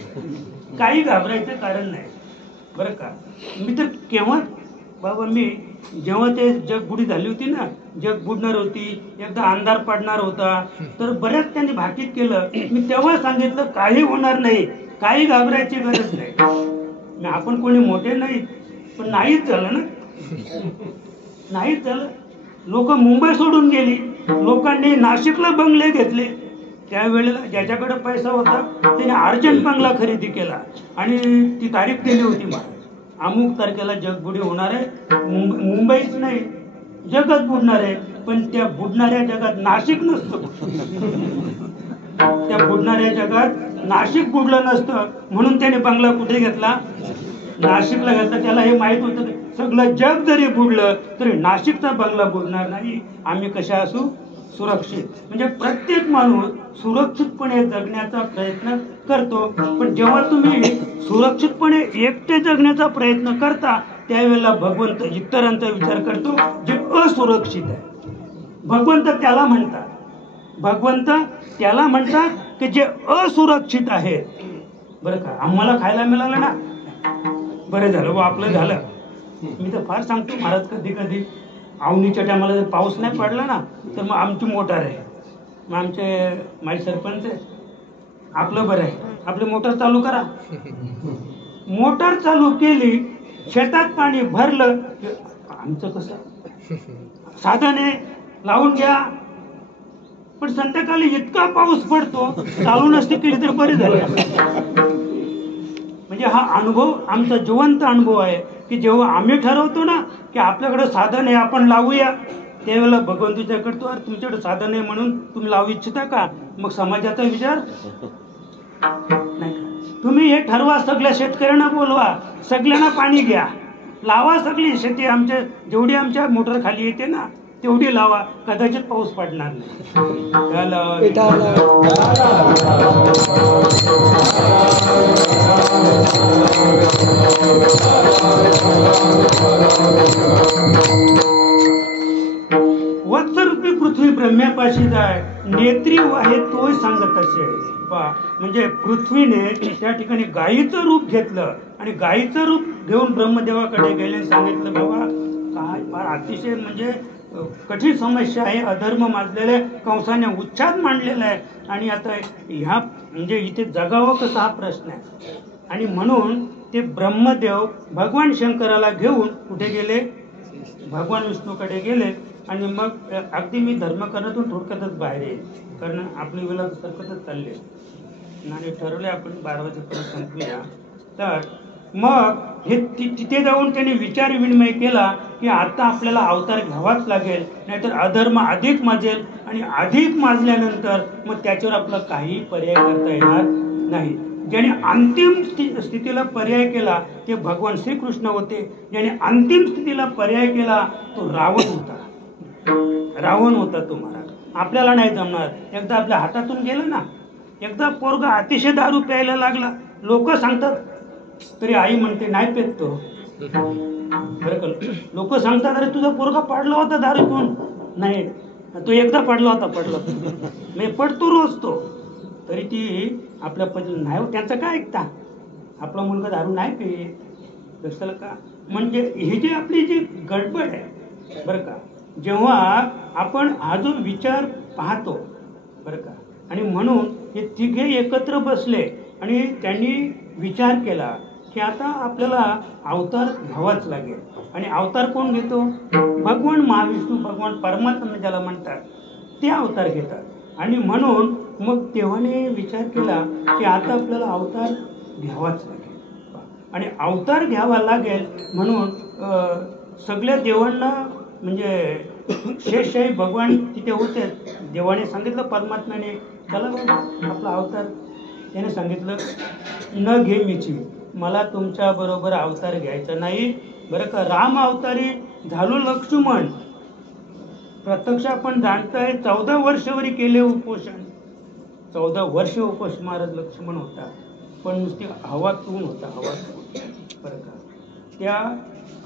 काही घाबरायचं कारण नाही बरं का. मी तर केव्हा बाबा, मी जेव्हा ते जग बुडी झाली होती ना, जग बुडणार होती, एकदा अंधार पडणार होता, तर बऱ्याच त्यांनी भाकीत केलं. मी तेव्हा सांगितलं काही होणार नाही, काही घाबरायची गरज नाही. आपण कोणी मोठे नाहीत, पण नाहीच झालं ना, नाहीच झालं. लोक मुंबई सोडून गेली, लोकांनी नाशिकला बंगले घेतले. त्यावेळेला ज्याच्याकडे पैसा होता त्याने अर्जंट बंगला खरेदी केला आणि ती तारीख दिली होती, मला अमुक तारखेला जग बुडी होणार आहे. मुंबईच नाही, जगच बुडणार आहे. पण त्या बुडणाऱ्या जगात नाशिक नसतं. त्या बुडणाऱ्या जगात नाशिक बुडलं नसतं, म्हणून त्याने बंगला कुठे घेतला? नाशिकला घेतला. त्याला हे माहित होतं सगळं जग जरी बुडलं तरी नाशिकचा बंगला बुडणार नाही. आम्ही कशा असू? सुरक्षित म्हणजे प्रत्येक माणूस सुरक्षितपणे जगण्याचा प्रयत्न करतो. पण जेव्हा तुम्ही सुरक्षितपणे एकटे जगण्याचा प्रयत्न करता त्यावेळेला भगवंत इतरांचा विचार करतो जे असुरक्षित आहे. भगवंत त्याला म्हणतात की जे असुरक्षित आहे. बरं का, आम्हाला खायला मिळालं ना, बरं झालं व आपलं झालं. मी तर फार सांगतो महाराज, कधी कधी आवनीच्या टायमाला जर पाऊस नाही पडला ना तर मग आमची मोटार आहे, मग माझे सरपंच आहे, आपलं बरं आहे, आपली मोटार चालू करा. मोटार चालू केली, शेतात पाणी भरलं, आमचं कसं साधन आहे लावून घ्या. पण संध्याकाळी इतका पाऊस पडतो, चालू नसते केली तर बरी झालं. म्हणजे हा अनुभव आमचा जिवंत अनुभव आहे की जेव्हा आम्ही ठरवतो ना की आपल्याकडे साधन आहे आपण लावूया, त्यावेळेला भगवंत विचार करतो अरे तुमच्याकडे साधन आहे म्हणून तुम्ही लावू इच्छिता का? मग समाजाचा विचार नाही का? तुम्ही हे ठरवा, सगळ्या शेतकऱ्यांना बोलवा, सगळ्यांना पाणी घ्या, लावा सगळी शेती, आमच्या जेवढी आमच्या मोटर खाली येते ना तेवढी लावा, कदाचित पाऊस पडणार नाही. वत्सरूपी पृथ्वी ब्रह्म्यापाशी जाय, नेत्री वाहे तोय सांगत असे. म्हणजे पृथ्वीने त्या ठिकाणी गायीचं रूप घेतलं आणि गायीचं रूप घेऊन ब्रह्मदेवाकडे गेले, सांगितलं बाबा काय फार अतिशय म्हणजे कठीण समस्या आहे, अधर्म माजलेला आहे, कंसाने उच्छाद मांडलेला आहे आणि आता ह्या म्हणजे इथे जगावं कसं हा प्रश्न आहे. आणि म्हणून ते ब्रह्मदेव भगवान शंकराला घेऊन कुठे गेले? भगवान विष्णूकडे गेले. आणि मग अगदी मी धर्मकरणातून थोडक्यातच बाहेर येईल, कारण आपली वेळा सरकतच चालली आणि ठरवले आपण 12 वाजेपर्यंत संपूया. तर मग हे तिथे जाऊन त्यांनी विचार विनिमय केला की आता आपल्याला अवतार घ्यावाच लागेल, नाहीतर अधर्म अधिक माजेल आणि अधिक माजल्यानंतर मग त्याच्यावर आपला काही पर्याय करता येणार नाही. ज्याने अंतिम स्थितीला पर्याय केला ते भगवान श्रीकृष्ण होते. ज्याने अंतिम स्थितीला पर्याय केला तो रावण होता तो महाराज. आपल्याला नाही जमणार. एकदा आपल्या हातातून गेलं ना, एकदा पोरगा अतिशय दारू प्यायला लागला, लोक सांगतात, तरी आई म्हणते नाही पेत तो. बरं का, लोक सांगतात अरे तुझा पोरगा पडला होता दारू पिऊन, नाही तो एकदा पडला होता मी पडतो रोज तो, तरी ती आपल्या पती नाही, त्यांचं काय ऐकता, आपला मुलगा दारू नाही पित कशाला का. म्हणजे ही जी आपली जी गडबड आहे बरं का, जेव्हा आपण हा जो विचार पाहतो बरं का, आणि म्हणून हे तिघे एकत्र बसले आणि त्यांनी विचार केला की आता आपल्याला अवतार घ्यावाच लागेल. आणि अवतार कोण घेतो? भगवान महाविष्णू, भगवान परमात्मा ज्याला म्हणतात ते अवतार घेतात. आणि म्हणून मग तेव्हाने विचार केला की आता आपल्याला अवतार घ्यावाच लागेल. आणि अवतार घ्यावा लागेल म्हणून सगळ्या देवांना म्हणजे शेषशाही भगवान तिथे होते, देवाने सांगितलं परमात्म्याने चला आपला अवतार, त्याने सांगितलं न घे मीची, मला तुमच्या बरोबर अवतार घ्यायचा नाही बरं का. राम अवतारी झालो लक्ष्मण, प्रत्यक्ष आपण जाणताय 14 वर्षवरी केले उपोषण, 14 वर्ष उपोष महाराज लक्ष्मण होता. पण नुसती हवा पिऊन होता, हवा बरं का. त्या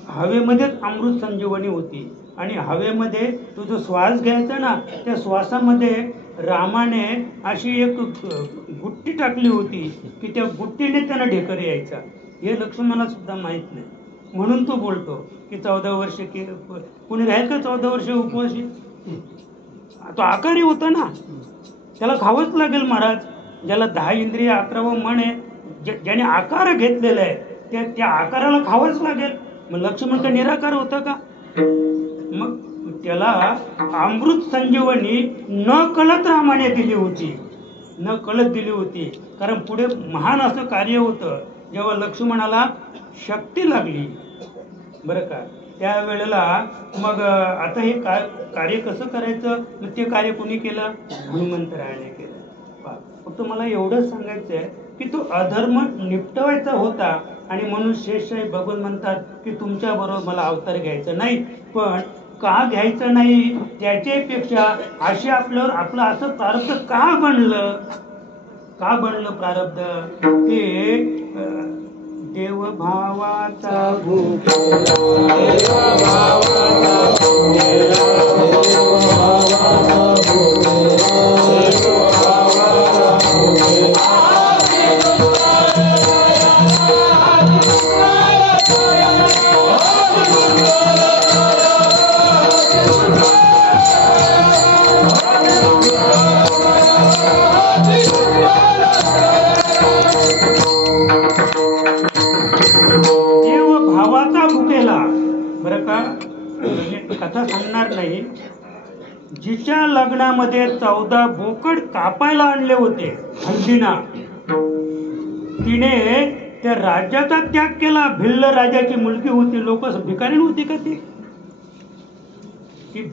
हवेमध्येच अमृत संजीवनी होती आणि हवेमध्ये तो जो श्वास घ्यायचा ना, त्या श्वासामध्ये रामाने अशी एक गुट्टी टाकली होती की त्या गुट्टीने त्यांना ढेकर यायचा, हे लक्ष्मणाला सुद्धा माहीत नाही. म्हणून तो बोलतो की 14 वर्ष के कोणी राहील का 14 वर्ष उपवासी? तो आकारी होता ना, त्याला खावंच लागेल महाराज. ज्याला 10 इंद्रिय 11वं मन आहे, ज्याने आकार घेतलेला आहे त्या आकाराला खावंच लागेल. मग लक्ष्मण का निराकार होता का? मग त्याला अमृत संजीवनी न कळत रामाने दिली होती, न कळत दिली होती. कारण पुढे महान असं कार्य होतं, जेव्हा लक्ष्मणाला शक्ती लागली बरं का, त्यावेळेला मग आता हे कार्य कसं करायचं, मग ते कार्य कोणी केलं? हनुमंतरायाने केलं. फक्त मला एवढंच सांगायचं आहे की तो अधर्म निपटवायचा होता आणि म्हणून शेषशाही भगवान म्हणतात की तुमच्या बरोबर मला अवतार घ्यायचा नाही, पण का घ्यायचं नाही? त्याच्यापेक्षा अशी आपल्यावर आपलं असं प्रारब्ध का बनलं प्रारब्ध? ते देवभावाचा बरं का, कथा सांगणार नाही. जिच्या लग्नामध्ये 14 बोकड कापायला आणले होते हल्दीना, तिने त्या राज्याचा त्याग केला. भिल्ल राजाची मुलगी होती. लोक भिकारीण होती का ती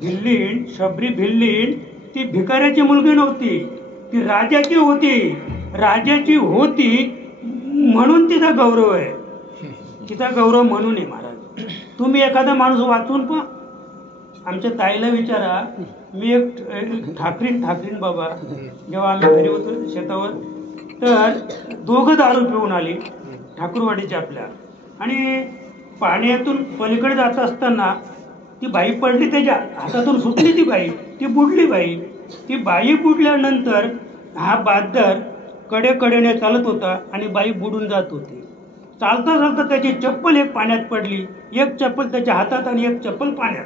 भिल्लीण, शबरी भिल्लीण ती भिकाऱ्याची मुलगी नव्हती, ती राजाची होती म्हणून तिचा गौरव आहे. तिचा गौरव म्हणून आहे. महाराज, तुम्ही एखादा माणूस वाचून पहा. आमच्या ताईला विचारा. मी एक ठाकरीन बाबा, जेव्हा आम्ही घरी होतो शेतावर, तर दोघं दारू पिऊन आली ठाकूरवाडीच्या आपल्या, आणि पाण्यातून पलीकडे जात असताना ती बाई पडली, त्याच्या हातातून सुटली ती बाई, ती बुडली बाई. ती बाई बुडल्यानंतर हा बादर कडेने चालत होता आणि बाई बुडून जात होती. चालता चालता त्याची चप्पल एक पाण्यात पडली, एक चप्पल त्याच्या हातात आणि एक चप्पल पाण्यात.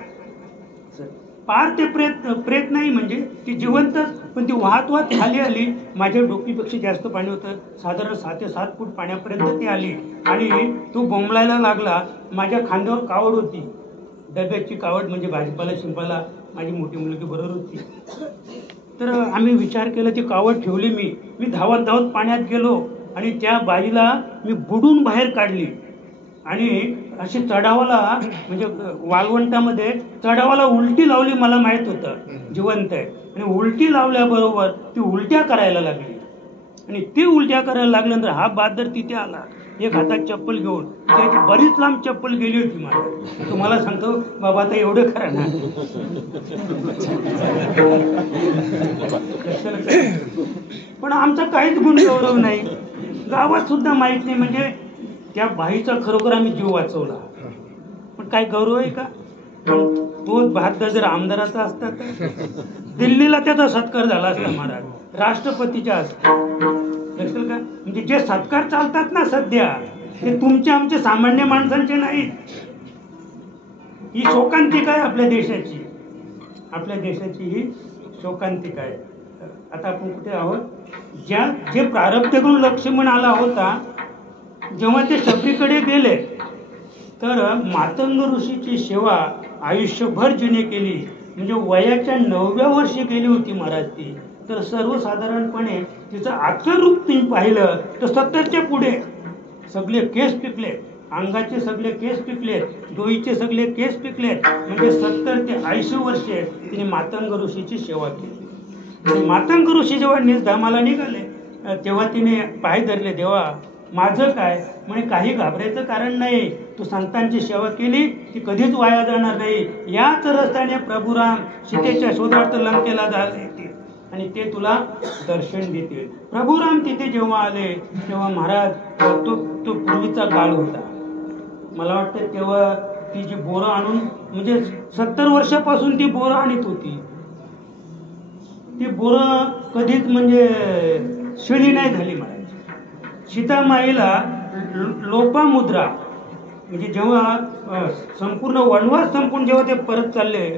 पार ते प्रेत नाही, म्हणजे ती जिवंतच, पण ती वाहत खाली आली. माझ्या डोकीपेक्षा जास्त पाणी होतं, साधारण 6 ते 7 फूट पाण्यापर्यंत ती आली आणि तो बोंबलायला लागला. माझ्या खांद्यावर कावड होती, डब्याची कावड, म्हणजे भाजीपाला शिंपाला माझी मोठी मुलगी बरोबर होती. तर आम्ही विचार केला, ती कावड ठेवली. मी धावत पाण्यात गेलो आणि त्या बाईला मी बुडून बाहेर काढली आणि अशी चढावाला, म्हणजे वाळवंटामध्ये चढावाला उलटी लावली. मला माहित होतं जिवंत आहे, आणि उलटी लावल्याबरोबर ती उलट्या करायला लागली, आणि ती उलट्या करायला लागल्यानंतर हा बादर तिथे आला एक हातात चप्पल घेऊन. त्याची बरीच लांब चप्पल गेली होती. मला तुम्हाला सांगतो बाबा, आता एवढं खरं ना. पण आमचा काहीच गुणगौरव नाही, गावात सुद्धा माहित नाही. म्हणजे त्या बाईचा खरोखर आम्ही जीव वाचवला, पण काय गौरव आहे का? तोच बहादर जर आमदाराचा असता तर दिल्लीला त्याचा सत्कार झाला असता महाराज, राष्ट्रपतीच्या असता. लक्षात का? म्हणजे जे सत्कार चालतात ना सध्या, ते तुमचे आमचे सामान्य माणसांचे नाहीत. ही शोकांतिका आहे आपल्या देशाची ही शोकांतिका आहे. आता आपण कुठे आहोत? जे प्रारब्ध करून लक्ष्मण आला होता, जेव्हा ते शबरीकडे गेले, तर मातंग ऋषीची सेवा आयुष्यभर जिने केली. म्हणजे वयाच्या 9व्या वर्षी केली होती महाराज ती. तर सर्वसाधारणपणे तिचं आजचं रूप तुम्ही पाहिलं तर 70च्या पुढे सगळे केस पिकले, अंगाचे सगळे केस पिकले, डोईचे सगळे केस पिकले. म्हणजे 70 ते 80 वर्षे तिने मातंग ऋषीची सेवा केली. आणि मातंग ऋषी जेव्हा निजधामाला निघाले, तेव्हा तिने पाय धरले, देवा माझं काय? म्हणजे काही घाबरायचं कारण नाही, तू संतांची सेवा केली ती कधीच वाया जाणार नाही. याच रस्त्याने प्रभुराम सीतेच्या शोधार्थ लंकेला येतील आणि ते तुला दर्शन देतील. प्रभुराम तिथे जेव्हा आले, तेव्हा महाराज तो पूर्वीचा काळ होता. मला वाटतं तेव्हा ती जी बोरं आणून, म्हणजे 70 वर्षापासून ती बोरं आणत होती. ती बोरं कधीच म्हणजे शिळी नाही झाली महाराज. सीतामाईला लोपामुद्रा, म्हणजे जेव्हा संपूर्ण वनवास संपून जेव्हा ते परत चालले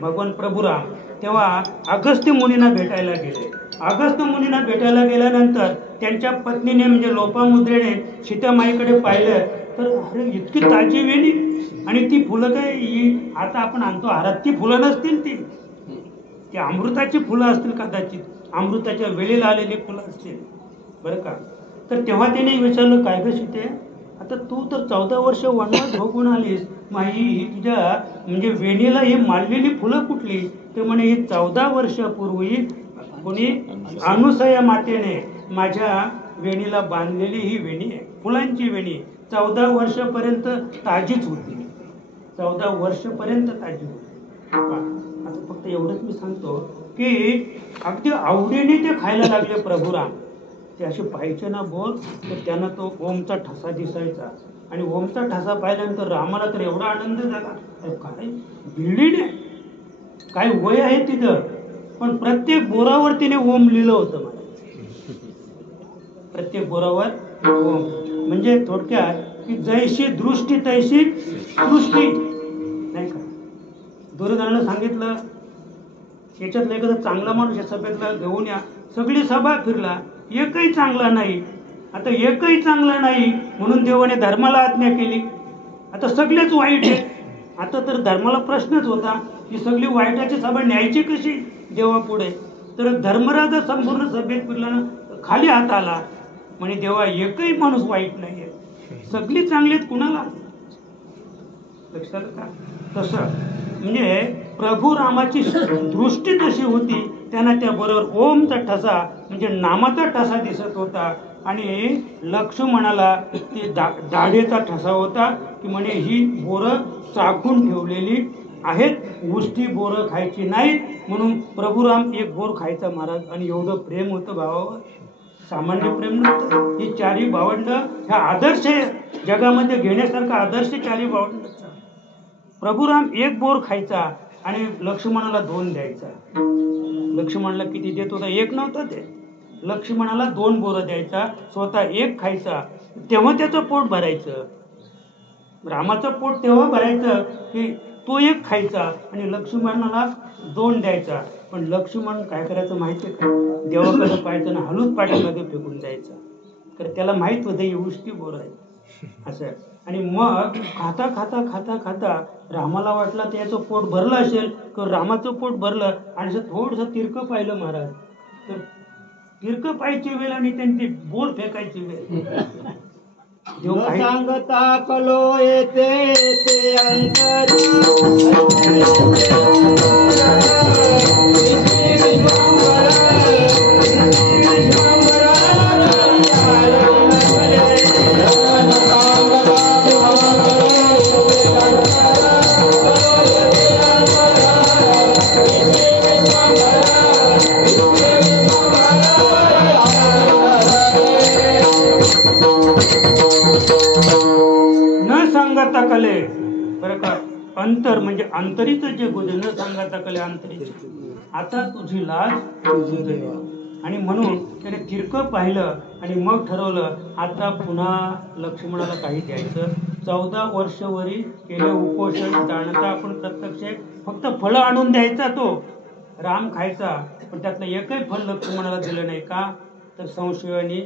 भगवान प्रभुराम, तेव्हा अगस्त्य मुनींना भेटायला गेले. अगस्त्य मुनींना भेटायला गेल्यानंतर त्यांच्या पत्नीने, म्हणजे लोपामुद्रेने सीतामाईकडे पाहिलं, तर अरे इतकी ताजी वेणी, आणि ती फुलं काय आता आपण आणतो हारात, ती फुलं नसतील, ती अमृताची फुलं असतील कदाचित, अमृताच्या वेळेला आलेली फुलं असतील बरं का. तर तेव्हा त्याने विचारलं, काय ग सीते, आता तू तर 14 वर्ष वनवास भोगून आलीस, ही तुझ्या म्हणजे वेणीला ही माळलेली फुलं कुठली? तर म्हणे ही 14 वर्षापूर्वी कोणी अनुसया मातेने माझ्या वेणीला बांधलेली ही वेणी आहे, फुलांची वेणी. 14 वर्षापर्यंत ताजीच होती, 14 वर्षापर्यंत ताजी होती. आता फक्त एवढंच मी सांगतो की अगदी आवडीने ते खायला लागले प्रभुराम. ते असे पाहायचे ना बोर, तर त्यांना तो ओमचा ठसा दिसायचा आणि ओमचा ठसा पाहिल्यानंतर रामाला तर एवढा आनंद झाला. अरे काय बिल्डिंग आहे, काय वय आहे तिथं, पण प्रत्येक बोरावर तिने ओम लिहिलं होतं. मला प्रत्येक बोरावर ओम म्हणजे थोडक्यात की जैशी दृष्टी तैशी सृष्टी, नाही का. दुर्योधनानं सांगितलं याच्यातला एखादा चांगला माणूस या सभेतला घेऊन या. सगळी सभा फिरला, एकही चांगला नाही. आता एकही चांगला नाही म्हणून देवाने धर्माला आज्ञा केली. आता सगळेच वाईट आहे. आता तर धर्माला प्रश्नच होता की सगळी वाईटाची सभा न्यायची कशी देवापुढे. तर धर्मराजा संपूर्ण सभेत फिरला ना, खाली हात आला म्हणे देवा एकही माणूस वाईट नाहीये, सगळी चांगलीत कुणाला. लक्षात का. तसं म्हणजे प्रभू रामाची दृष्टी तशी होती. त्यांना त्याबरोबर ओमचा ठसा म्हणजे नामाचा ठसा दिसत होता आणि लक्ष्मणाला ते दाढेचा ठसा होता की म्हणे ही बोरं चाखून ठेवलेली आहेत, उष्टी बोरं खायची नाहीत. म्हणून प्रभुराम एक बोर खायचा महाराज. आणि एवढं प्रेम होतं भावावर, सामान्य प्रेम नव्हतं. ही चारी भावंड ह्या आदर्श जगामध्ये घेण्यासारखा आदर्श चारी भावंड. प्रभुराम एक बोर खायचा आणि लक्ष्मणाला 2 द्यायचा. लक्ष्मणाला किती देत होता, एक नव्हता ते. लक्ष्मणाला 2 बोरं द्यायचा, स्वतः एक खायचा. तेव्हा त्याचं पोट भरायचं. रामाचं पोट तेव्हा भरायचं की तो एक खायचा आणि लक्ष्मणाला 2 द्यायचा. पण लक्ष्मण काय करायचं माहितीये का, देवाकडे पाहायचं ना हलूच पाठीमध्ये फेकून द्यायचा. तर त्याला माहित होतं ही उष्टी बोर आहे असं. आणि मग खाता खाता खाता खाता रामाला वाटलं त्याचं पोट भरलं असेल, तर रामाचं पोट भरलं आणि असं थोडंसं तिरकं पाहिलं महाराज. तर तिरकं पाहायची वेळ आणि त्यांची बोर फेकायची वेळ. सांगता कलो येते ते अंतरी सांगता कले. बरं का, अंतर म्हणजे अंतरीचं जे गुण न सांगता कले अंतरीचे. आता तुझी लाज तुझी. आणि म्हणून त्याने तिरकं पाहिलं आणि मग ठरवलं आता पुन्हा लक्ष्मणाला काही द्यायचं. 14 वर्षवरी केलं उपोषण जाणता आपण प्रत्यक्ष फक्त फळं आणून द्यायचा तो राम खायचा. पण त्यातलं एकही फळ लक्ष्मणाला दिलं नाही. का तर संशयाने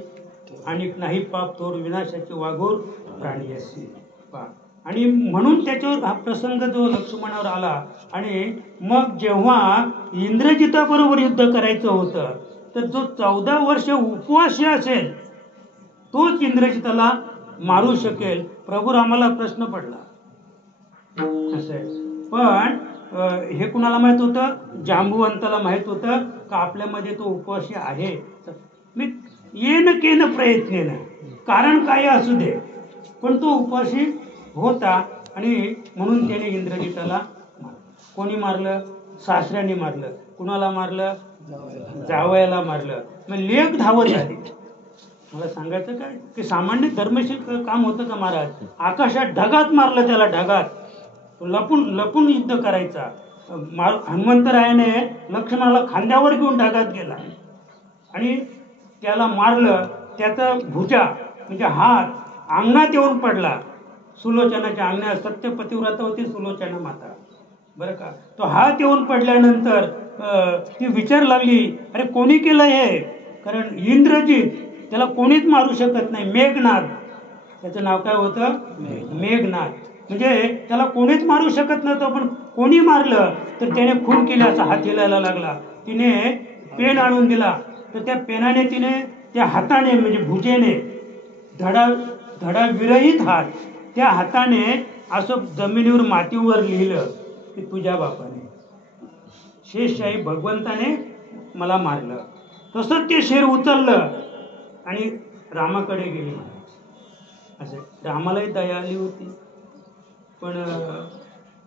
आणि नाही पाप थोर विनाशाची वाघोर प्राणी असे. आणि म्हणून त्याच्यावर हा प्रसंग जो लक्ष्मणावर आला. आणि मग जेव्हा इंद्रजिताबरोबर युद्ध करायचं होतं तर जो 14 वर्ष उपवासी असेल तोच इंद्रजिताला मारू शकेल. प्रभू रामाला प्रश्न पडला असं आहे. पण हे कुणाला माहित होतं, जांबुवंताला माहित होतं का आपल्यामध्ये तो उपवासी आहे. मी येणं केलं प्रयत्नेनं, कारण काय असू दे, पण तो उपवासी होता. आणि म्हणून त्याने इंद्रजिताला मारलं. कोणी मारलं, सासऱ्याने मारलं. कुणाला मारलं, जावयाला मारलं. मग लेक धावत आली. मला सांगायचं काय की सामान्य धर्मशील काम होतं का महाराज. आकाशात ढगात मारलं त्याला, ढगात. लपून लपून युद्ध करायचा. हनुमंतरायाने लक्ष्मणाला खांद्यावर घेऊन ढगात गेला आणि त्याला मारलं. त्याचा भुजा म्हणजे हात अंगणात येऊन पडला. सुलोचनाच्या अंगणात सत्यपतिव्रता होती सुलोचना माता. बरं का, तो हात येऊन पडल्यानंतर ती विचार लागली अरे कोणी केलं हे. कारण इंद्रजित त्याला कोणीच मारू शकत नाही. मेघनाद त्याचं नाव काय होतं, मेघनाद. म्हणजे त्याला कोणीच मारू शकत नव्हतं. पण कोणी मारलं तर त्याने खून केला असा हात हिलायला लागला. तिने पेन आणून दिला तर त्या पेनाने तिने त्या हाताने म्हणजे भुजेने धडा विरहित हात त्या हाताने असं जमिनीवर मातीवर लिहिलं की तुझ्या बापाने शेषशाही भगवंताने मला मारलं. तसंच ते शेर उचललं आणि रामाकडे गेले. असं रामालाही दया आली होती. पण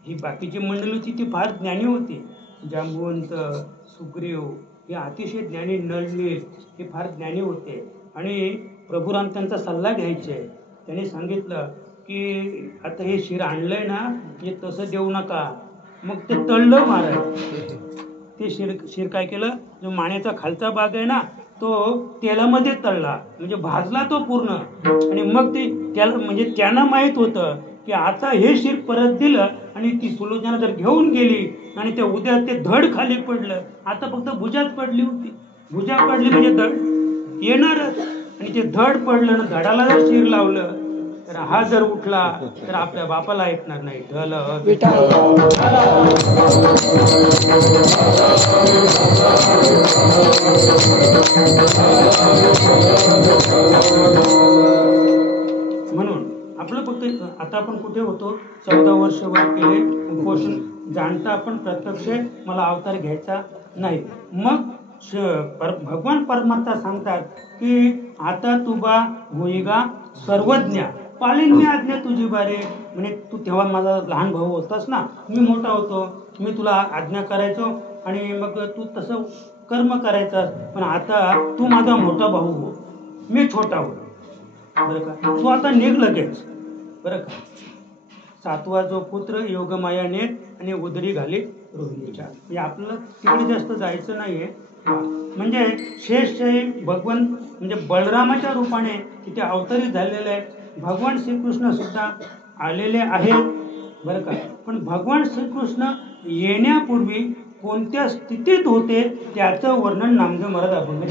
ही बाकीची मंडळी होती ती फार ज्ञानी होती. जांबुवंत, सुग्रीव हे अतिशय ज्ञानी, नळनील हे फार ज्ञानी होते. आणि प्रभुराम त्यांचा सल्ला घ्यायचे. त्यांनी सांगितलं की आता हे शिर आणलंय ना, हे तसं देऊ नका. मग ते तळलं महाराज. ते शिर काय केलं, जो मानेचा खालचा भाग आहे ना तो तेलामध्ये तळला, म्हणजे भाजला तो पूर्ण. आणि मग ते त्याला म्हणजे त्यांना माहीत होतं की आता हे शिर परत दिलं आणि ती सुलोचना जर घेऊन गेली आणि ते उद्या ते धड खाली पडलं, आता फक्त भुजाच पडली होती. भुजा पडली म्हणजे धड येणारच. आणि ते धड पडलं ना, धडाला जर शिर लावलं तर हा जर उठला तर आपल्या बापाला ऐकणार नाही. ढल म्हणून आपलं फक्त आता आपण कुठे होतो, 14 वर्ष वर केले उपोषण, जाणता आपण प्रत्यक्ष मला अवतार घ्यायचा नाही. मग भगवान परमात्मा सांगतात की आता तुबा होईगा सर्वज्ञ, पाळीन मी आज्ञा तुझी बारे. म्हणजे तू तेव्हा माझा लहान भाऊ होतास ना, मी मोठा होतो, मी तुला आज्ञा करायचो आणि मग तू तसं कर्म करायचं. पण आता तू माझा मोठा भाऊ हो, मी छोटा हो, बरं का. तू आता निघ लगेच, बरं का. 7वा जो पुत्र योगमायाने आणि उदरी घाली रोहिणीच्या. म्हणजे आपल्याला तिकडे जास्त जायचं नाहीये. म्हणजे शेषशाही भगवंत म्हणजे बलरामाच्या रूपाने तिथे अवतरित झालेले आहे. भगवान श्रीकृष्ण सुद्धा आलेले आहेत, बरं का. पण भगवान श्रीकृष्ण येण्यापूर्वी कोणत्या स्थितीत होते त्याचं वर्णन नामदेव महाराज आपण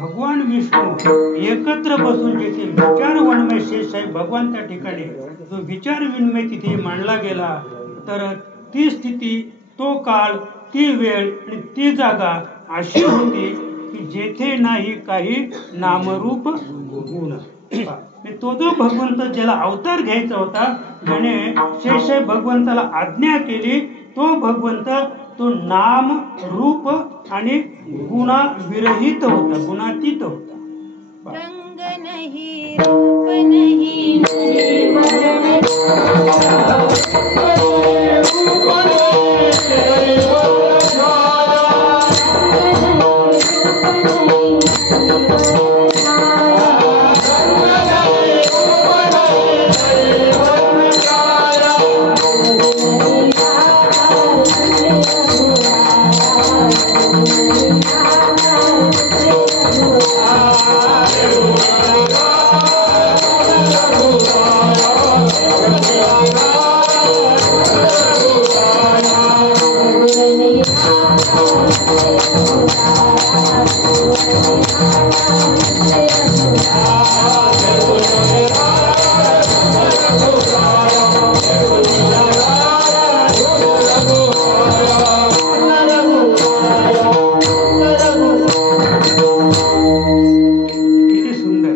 भगवान विष्णू एकत्र बसून जिथे विचार वनमय शेष आहे भगवान त्या ठिकाणी जो विचार विनिमय तिथे मांडला गेला, तर ती स्थिती, तो काळ, ती वेळ आणि ती जागा अशी होती की जेथे नाही काही नामरूप गुण. तो जो भगवंत ज्याला अवतार घ्यायचा होता, ज्याने शेष भगवंताला आज्ञा केली, तो भगवंत तो नाम रूप आणि गुणा विरहित होता, गुणातीत होता. रंग नहीं रूप नहीं Oh सुंदर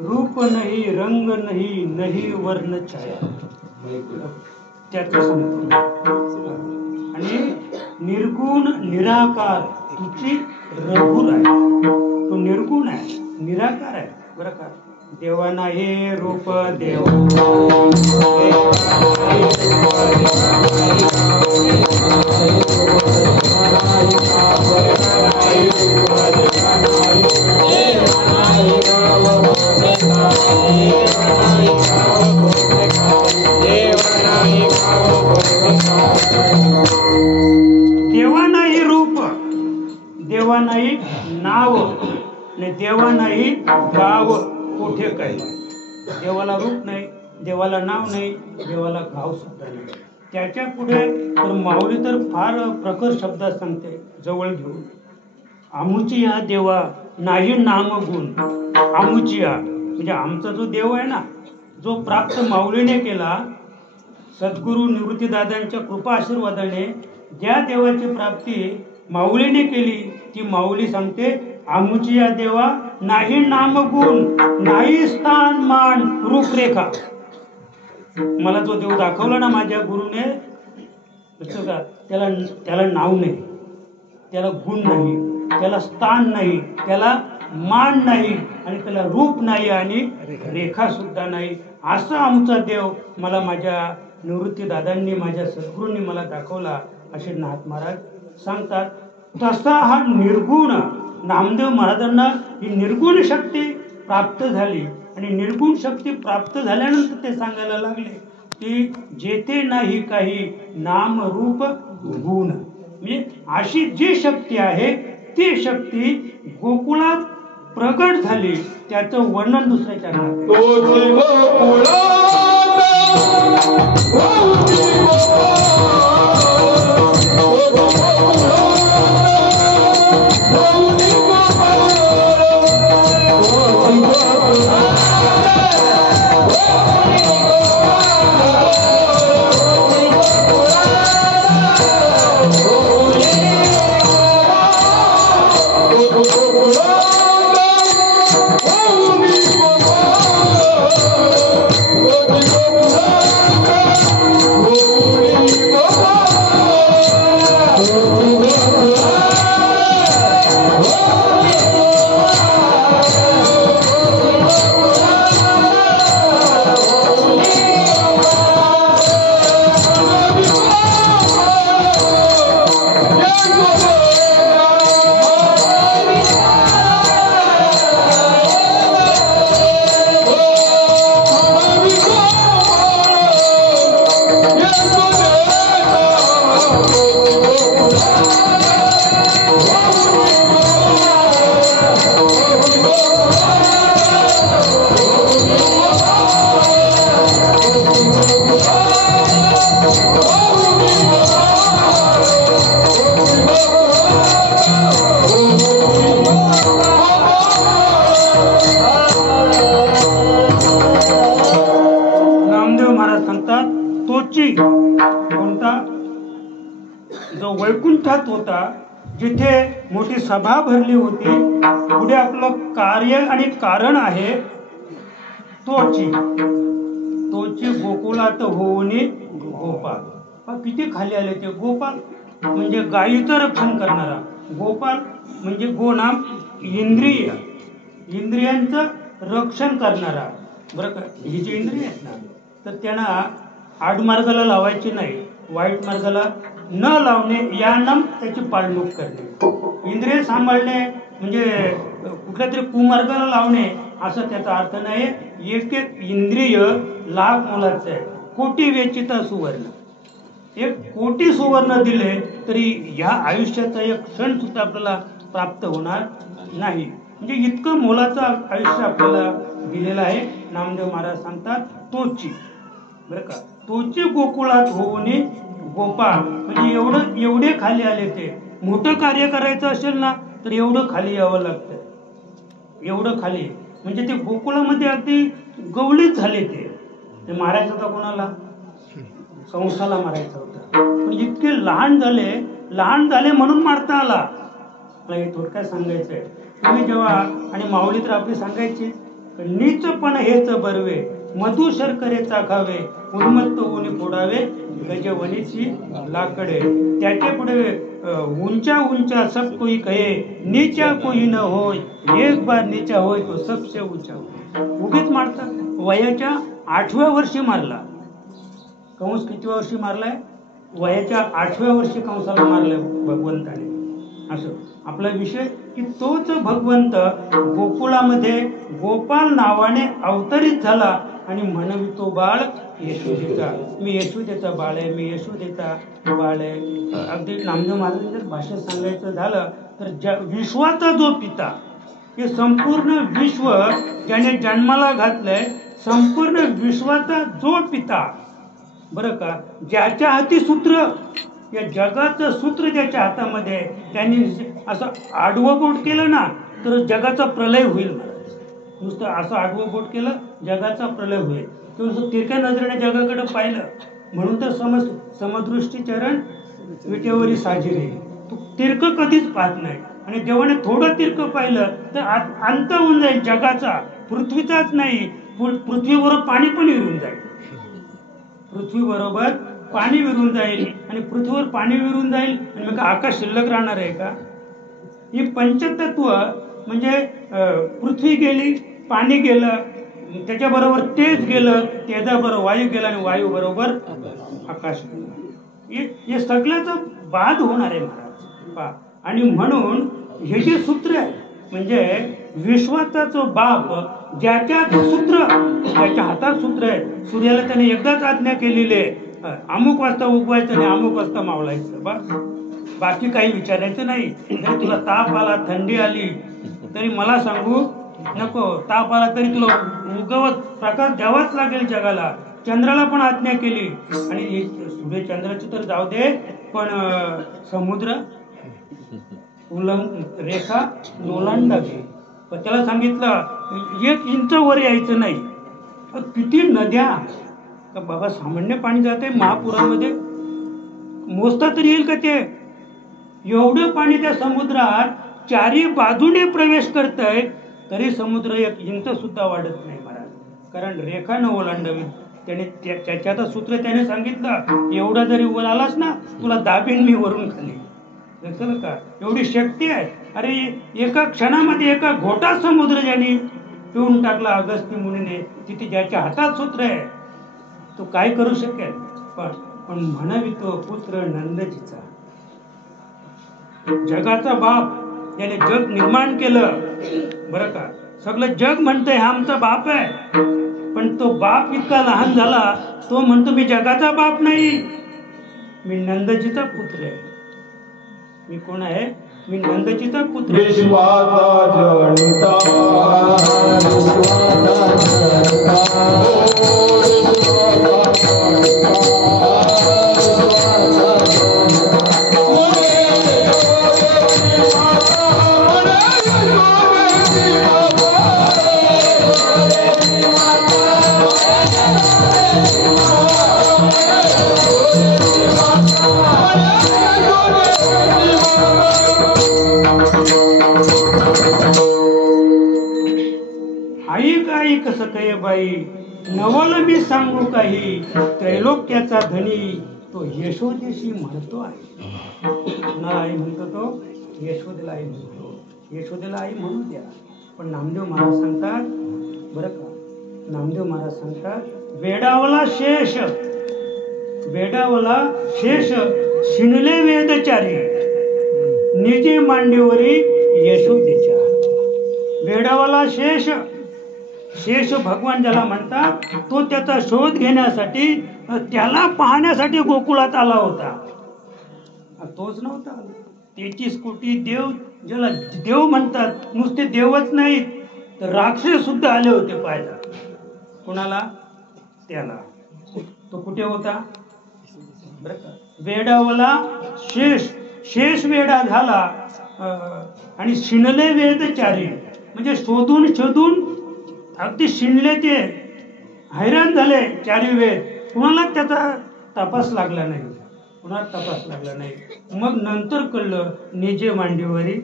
रूप नाही, रंग नाही, नाही वर्ण छाया, त्याचं संपूर्ण. आणि निर्गुण निराकार तुझी रघुर आहे. तो निर्गुण आहे, निराकार आहे बरं का. देवाना हे रूप देव देवा नाही रूप, देवा नाही नाव, आणि देवा नाही गाव कोठे काय. देवाला रूप नाही, देवाला नाव नाही, देवाला गाव सुद्धा नाही. त्याच्या पुढे तर माऊली तर फार प्रखर शब्दात सांगते, जवळ घेऊन. आमुचिया देवा नाही नाम गुण. आमुचिया म्हणजे आमचा जो देव आहे ना, जो प्राप्त माऊलीने केला, सद्गुरू निवृत्तीदादांच्या कृपा आशीर्वादाने ज्या देवाची प्राप्ती माऊलीने केली, ती माऊली सांगते आमुचिया देवा नाही नाम गुण, नाही स्थान मान रूपरेखा. मला जो देव दाखवला ना माझ्या गुरुने, का त्याला नाव नाही, त्याला गुण नाही, त्याला स्थान नाही, त्याला मान नाही, आणि त्याला रूप नाही, आणि रेखा सुद्धा नाही. असा आमचा देव मला माझ्या निवृत्तीदादांनी, माझ्या सद्गुरूंनी मला दाखवला, असे नाथ महाराज सांगतात. तसा हा निर्गुण नामदेव महाराजांना ही निर्गुण शक्ती प्राप्त झाली, आणि निर्गुण शक्ती प्राप्त झाल्यानंतर ते सांगायला लागले की जेथे नाही काही नाम रूप गुण. म्हणजे अशी जी शक्ती आहे ती शक्ती गोकुळात प्रगट झाली, त्याचं वर्णन दुसऱ्याच्या कोणता जो वैकुंठात होता, जिथे मोठी सभा भरली होती, पुढे आपलं कार्य आणि कारण आहे, तोची गोकुळात होऊनी गोपाल. किती खाली आले ते गोपाल, म्हणजे गायीचं रक्षण करणारा. गोपाल म्हणजे गोनाम इंद्रिय, इंद्रियांचं रक्षण करणारा बरं का. ही जी इंद्रिय आहेत ना, तर त्यांना आडमार्गाला लावायची नाही, वाईट मार्गाला न लावणे, यानं त्याची पाळणूक करणे. इंद्रिय सांभाळणे म्हणजे कुठल्या तरी कुमार्गाला लावणे असं त्याचा अर्थ नाही. एक एक इंद्रिय लाख मोलाचं आहे. कोटी वेचिता सुवर्ण, एक कोटी सुवर्ण दिले तरी ह्या आयुष्याचा एक क्षण सुद्धा आपल्याला प्राप्त होणार नाही. म्हणजे इतकं मोलाचं आयुष्य आपल्याला दिलेलं आहे. नामदेव महाराज सांगतात तोची बरं का, तोची गोकुळात होऊनी गोपाळ म्हणजे एवढे खाली आले ते. मोठं कार्य करायचं असेल ना तर एवढं खाली यावं लागतं, एवढं खाली. म्हणजे ते गोकुळामध्ये अगदी गवळीत झाले ते मारायचं होता कोणाला, कंसाला मारायचा होता. पण इतके लहान झाले म्हणून मारता आला. मला हे थोडक्यात सांगायचंय. तुम्ही जेव्हा आणि माऊली तर आपली सांगायची, नीचपण हेच बरवे मधु शर्करे चाखावे उन्मत्त ऊनी फोडावे गजवनीची लाकडे. त्याच्या पुढे ऊंचा सब कोई कहे नीचा कोई न होय एक बार नीचा होय तो सबसे ऊंचा होय. उगीच मारतात. वयाच्या 8व्या वर्षी मारला कंस. कितव्या वर्षी मारलाय? वयाच्या 8व्या वर्षी कंसाला मारलंय भगवंताने. असं आपला विषय की तोच भगवंत गोकुळामध्ये गोपाल नावाने अवतरित झाला आणि म्हणवितो बाळ यशोदेचा. मी यशोदेचा बाळ आहे, मी यशोदेचा बाळ आहे. अगदी नामदेव महाराजांच्या भाषेत सांगायचं झालं तर विश्वाचा जो पिता, हे संपूर्ण विश्व ज्याने जन्माला घातलंय, संपूर्ण विश्वाचा जो पिता बरं का, ज्याच्या हाती सूत्र, या जगाचं सूत्र ज्याच्या हातामध्ये, त्यांनी असं आडवं बोट केलं ना तर जगाचा प्रलय होईल. नुसतं असं आडवं बोट केलं जगाचा प्रलय होईल. किंवा तिरक्या नजरेने जगाकडे पाहिलं म्हणून तर समदृष्टी चरण विटेवरी साजिरे. तू तिरकं कधीच पाहत नाही. आणि जेव्हा थोडं तिरकं पाहिलं तर अंत होऊन जाईल जगाचा, पृथ्वीचाच नाही, पृथ्वीबरोबर पाणी पण विरून जाईल. पृथ्वीबरोबर पाणी विरून जाईल आणि पृथ्वीवर पाणी विरून जाईल आणि मग आकाश शिल्लक राहणार आहे का? ही पंचतत्व म्हणजे पृथ्वी गेली, पाणी गेलं, त्याच्याबरोबर तेज गेलं, तेजाबरोबर वायू गेला आणि वायू बरोबर आकाश गेलं. हे सगळ्याचा बाद होणार आहे महाराज. आणि म्हणून हे जे सूत्र आहे म्हणजे विश्वाचा जो बाप, ज्याच्या सूत्र, ज्याच्या हातात सूत्र आहे, सूर्याला त्याने एकदाच आज्ञा केलेली आहे, अमुक वाजता उगवायचं आणि अमुक वाजता मावळायचं. बस, बाकी काही विचारायचं नाही. जर तुला ताप आला, थंडी आली तरी मला सांगू नको. ताप आला तरी तुला उगवत प्रकाश द्यावाच लागेल जगाला. चंद्राला पण आज्ञा केली. आणि सूर्य चंद्राची तर जाऊ दे, पण समुद्र रेखा ओलांडावी. पण त्याला सांगितलं 1 इंच वर यायचं नाही. किती नद्या का बाबा, सामान्य पाणी जाते महापुरामध्ये, मोजता तरी येईल का ते? एवढं पाणी त्या समुद्रात चारी बाजूने प्रवेश करतंय तरी समुद्र 1 इंच सुद्धा वाढत नाही महाराज. कारण रेखा न ओलांडावी. त्याने त्याच्या सूत्र त्याने सांगितलं, एवढा जरी वर आलास ना तुला दाबेन मी वरून खाली. लक्षात का? एवढी शक्ती आहे. अरे एका क्षणामध्ये एका घोटात समुद्र ज्याने पिऊन टाकला अगस्त्य मुनीने. तिथे ज्याच्या हातात सूत्र आहे तो काय करू शकेल? पण म्हणवितो पुत्र नंदजीचा. जगाचा बाप, त्याने जग निर्माण केलं बरं का. सगळं जग म्हणतंय हा आमचा बाप आहे, पण तो बाप इतका लहान झाला, तो म्हणतो मी जगाचा बाप नाही, मी नंदजीचा पुत्र आहे. मी कोण आहे? मी नंदजीचा पुत्र. कसं काय बाई, नवल मी सांगू काही, त्रैलोक्याचा धनी तो यशोदेशी म्हणतो आहे. कुणाला आई म्हणतो? तो यशोदेला आई म्हणतो. यशोदेला आई म्हणू द्या. पण नामदेव महाराज सांगतात बरं का, नामदेव महाराज सांगतात, वेडावला शेष शिनले वेदचारी निजे मांडीवरी यशोदेच्या. वेडावला शेष भगवान ज्याला म्हणतात, तो त्याचा शोध घेण्यासाठी, त्याला पाहण्यासाठी गोकुळात आला होता. तोच नव्हता. 33 कोटी देव, ज्याला देव म्हणतात, नुसते देवच नाहीत तर राक्षस सुद्धा आले होते पाहायला. कोणाला? त्याला. तो कुठे होता? बरं का. वेडावला शेष, शेष वेडा झाला आणि शिणले वेद चारी, म्हणजे शोधून शोधून अगदी शिणले, ते हैराण झाले चारी वेद. कुणाला त्याचा तपास लागला नाही, कुणाला तपास लागला नाही. मग नंतर कळलं निजे मांडीवरी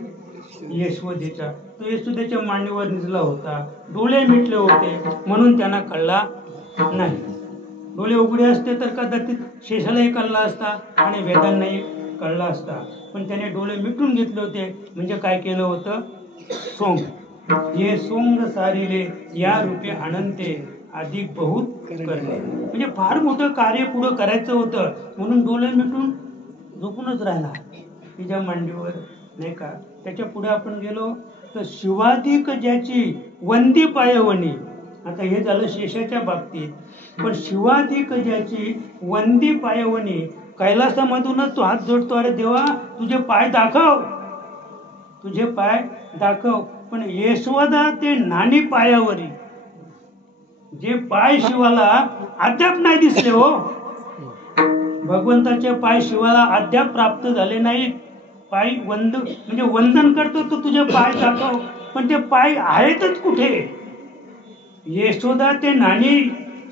यशोदेच्या, तो यशोदेच्या मांडीवर निजला होता, डोळे मिटले होते म्हणून त्यांना कळला नाही. डोळे उघडे असते तर कदाचित शेषालाही कळला असता आणि वेदांनाही कळला असता, पण त्याने डोळे मिटून घेतले होते. म्हणजे काय केलं होतं? सोंग. हे सोंग सारिले या रूपे अनंते अधिक बहुत करणे, म्हणजे फार मोठं कार्य पुढं करायचं होतं म्हणून डोळे मिटून झोपूनच राहिला तिच्या मांडीवर, नाही का. त्याच्या पुढे आपण गेलो तर शिवाधिक ज्याची वंदी पायवणी, आता हे झालं शेषाच्या बाबतीत, पण शिवाधिक ज्याची वंदी पायवणी, कैलासामधूनच तो हात जोडतो, अरे देवा तुझे पाय दाखव, तुझे पाय दाखव. पण यशोदा ते नानी पायावरी, जे पाय शिवाला अद्याप नाही दिसले हो, भगवंताचे पाय शिवाला अद्याप प्राप्त झाले नाहीत. पाय म्हणजे वंदन करतो तो तुझे पाय दाखव, पण ते पाय आहेतच कुठे? यशोदा ते नानी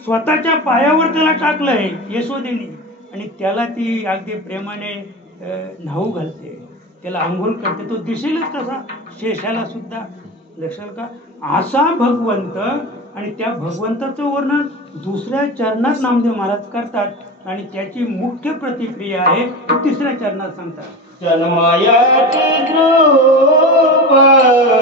स्वतःच्या पायावर त्याला टाकलंय यशोदेनी, आणि त्याला ती अगदी प्रेमाने न्हाऊ घालते, त्याला आंघोळ करते. तो दिसेलच कसा शेषाला सुद्धा, लक्षात का? असा भगवंत. आणि त्या भगवंताचं वर्णन दुसऱ्या चरणात नामदेव महाराज करतात आणि त्याची मुख्य प्रतिक्रिया आहे तिसऱ्या चरणात सांगतात. जन्मयाची कृप अक्षय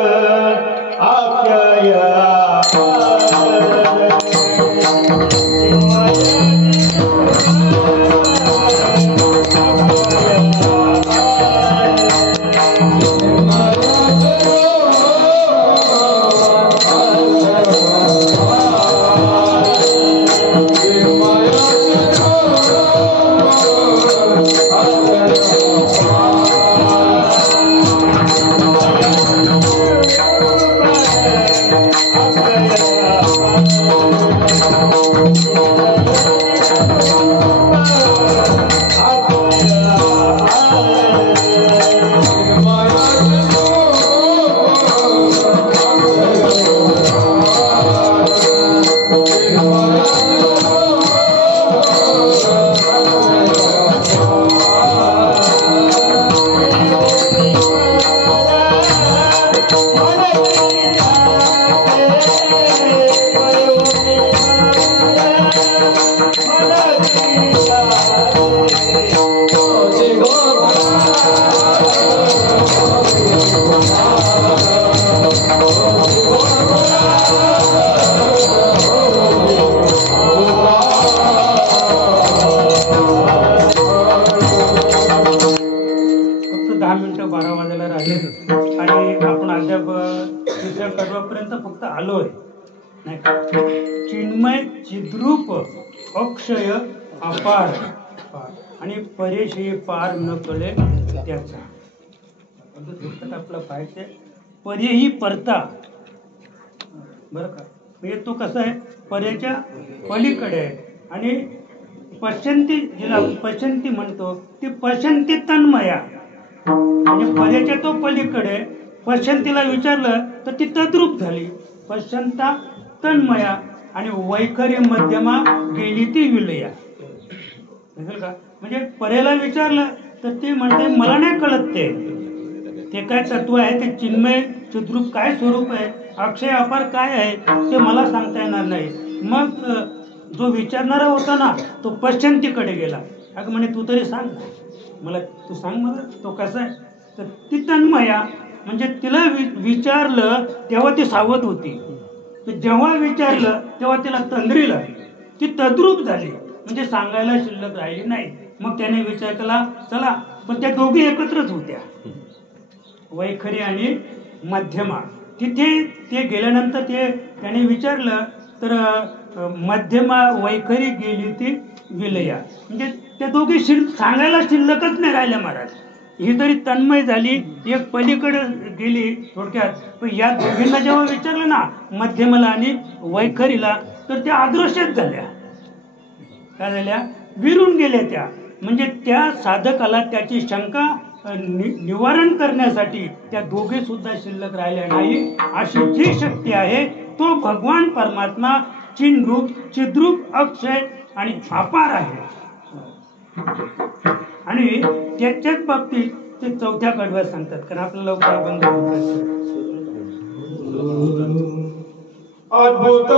आलोय, नाही का. चिन्मय चिद्रूप अक्षय अपार, आणि परेशी पार न कळे त्याचा. आपला पाहिजे पर्यही परता, बरं का. म्हणजे तो कसा आहे, पर्याच्या पलीकडे आहे. आणि पश्चंती, जिला पश्चंती म्हणतो ती पश्चंती तन्मया, म्हणजे पर्याच्या तो पलीकडे. पश्चंतीला विचारलं तर ती तद्रूप झाली, पश्चंता तन्मया. आणि वैखरी मध्यमा गेली ती विलया, का. म्हणजे पर्याला विचारलं तर ती म्हणते मला नाही कळत, ते काय तत्व आहे, ते चिन्मय चिद्रूप काय स्वरूप आहे, अक्षय अपार काय आहे ते मला सांगता येणार नाही. मग जो विचारणारा होता ना तो पश्चंतीकडे गेला. अगं म्हणे तू तरी सांग मला, तू सांग मला तो कसा आहे. तर ती तन्मया, म्हणजे तिला विचारलं तेव्हा ती सावध होती, जेव्हा विचारलं तेव्हा तिला तंद्री लागली, ती तद्रूप झाली, म्हणजे सांगायला शिल्लक राहिली नाही. मग त्याने विचार केला चला, पण त्या दोघी एकत्रच होत्या, वैखरी आणि मध्यमा. तिथे ते गेल्यानंतर त्याने विचारलं तर मध्यमा वैखरी गेली ती विलया, म्हणजे त्या दोघी सांगायला शिल्लकच नाही राहिल्या महाराज. ही तरी तन्मय झाली, एक पलीकडे गेली थोडक्यात. पण या दोघींना जेव्हा विचारलं ना, मध्यमाला आणि वैखरीला, तर त्या अदृश्यच झाल्या. काय झाल्या? विरून गेल्या त्या. म्हणजे त्या साधकाला त्याची शंका निवारण करण्यासाठी त्या दोघे सुद्धा शिल्लक राहिल्या नाही. अशी जी शक्ती आहे तो भगवान परमात्मा चिन्रूप चिद्रूप अक्षय आणि अपार आहे. आणि त्याच्याच बाबतीत ते चौथ्या कडव्यात सांगतात, कारण आपल्याला लवकर बंद अद्भुत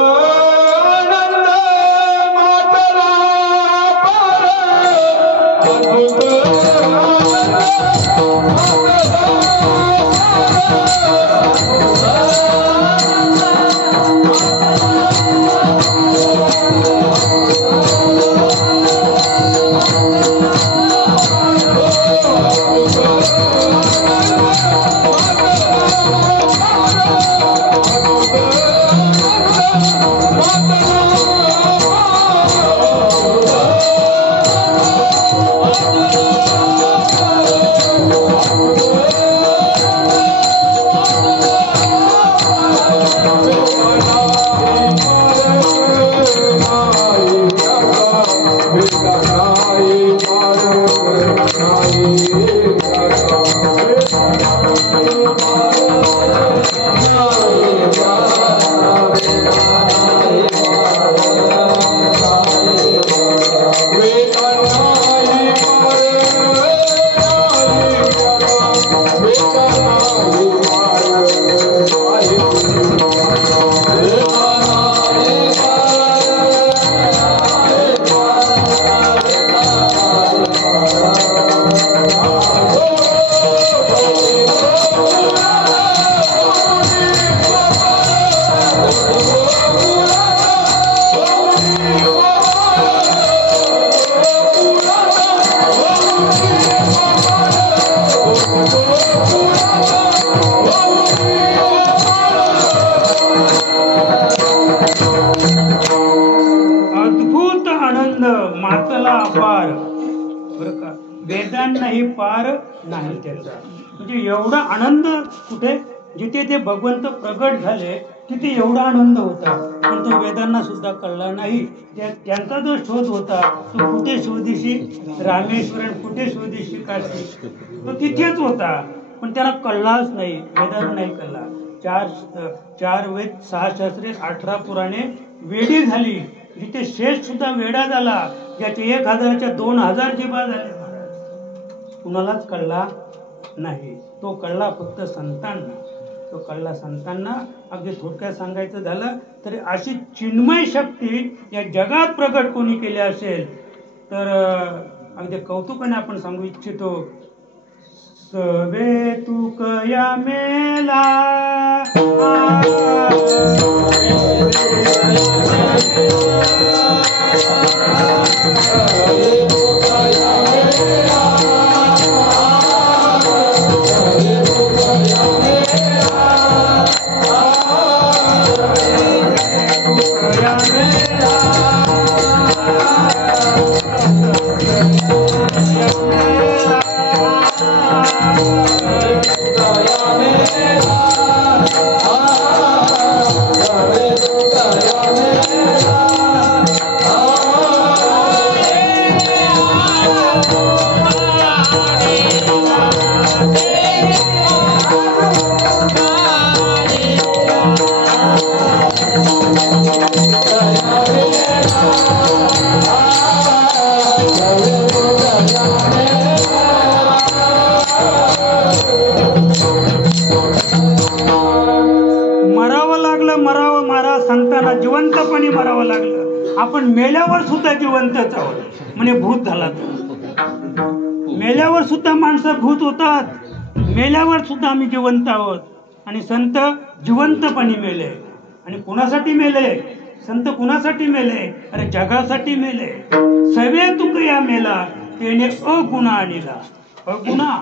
आनंद मातरा वेदांनाही पार नाही त्याचा. म्हणजे एवढा आनंद कुठे, जिथे ते भगवंत प्रगट झाले तिथे एवढा आनंद होता, पण तो वेदांना सुद्धा कळला नाही. त्यांचा जो शोध होता तो कुठे शोधिशी रामेश्वरन, कुठे शोधिशी काशी, तो तिथेच होता, पण त्याला कळलाच नाही, वेदांना नाही कळला. चार वेद, 6 शास्त्रे, 18 पुराणे वेडी झाली, जिथे शेष सुद्धा वेडा झाला, ज्याचे 1000च्या 2000 जिभा झाले, कुणालाच कळला नाही. तो कळला फक्त संतांना. तो कळला संतांना. अगदी थोडक्यात सांगायचं झालं तर अशी चिन्मय शक्ती या जगात प्रगट कोणी केली असेल तर अगदी कौतुकाने आपण सांगू इच्छितो, सवे तुकया मेला संतांना जिवंतपणे मरावं लागलं. आपण मेल्यावर सुद्धा जिवंतच आहोत, म्हणजे भूत झाला. मेल्यावर सुद्धा माणसं भूत होतात, मेल्यावर सुद्धा आम्ही जिवंत आहोत. आणि संत जिवंतपणे मेले. आणि कुणासाठी मेले संत? कुणासाठी मेले? अरे जगासाठी मेले. सवे तुकया मेला त्याने अगुणा आणला. अगुणा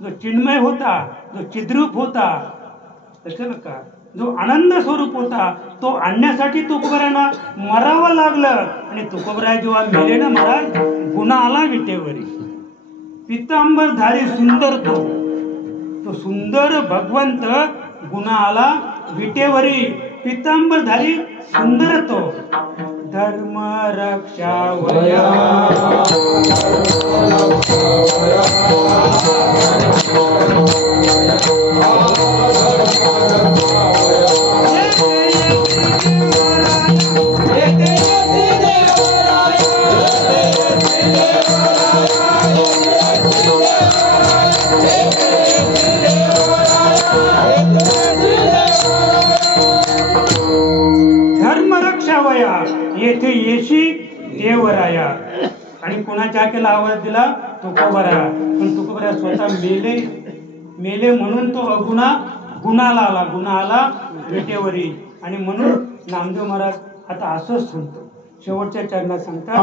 जो चिन्मय होता, जो चिद्रूप होता, त्याचं का जो आनंद स्वरूप होता, तो आणण्यासाठी तुकोबरांना मरावं लागलं. आणि तुकोबराय जेव्हा मेले ना महाराज, गुन्हा आला विटेवरी. पितांबरधारी सुंदर तो सुंदर भगवंत गुन्हा आला विटेवरी. पितांबरधारी सुंदर तो धर्म रक्षावया धर्मरक्षावया येथे येशी देवराया. आणि कोणाच्या केला आवाज दिला? तुकोबरा. पण तुकोबरा स्वतः मेले म्हणून तो अगुणा गुणाला आला, गुन्हा आला विटेवरी. आणि म्हणून नामदेव महाराज आता असंच सांगतो, शेवटच्या चरणात सांगतात,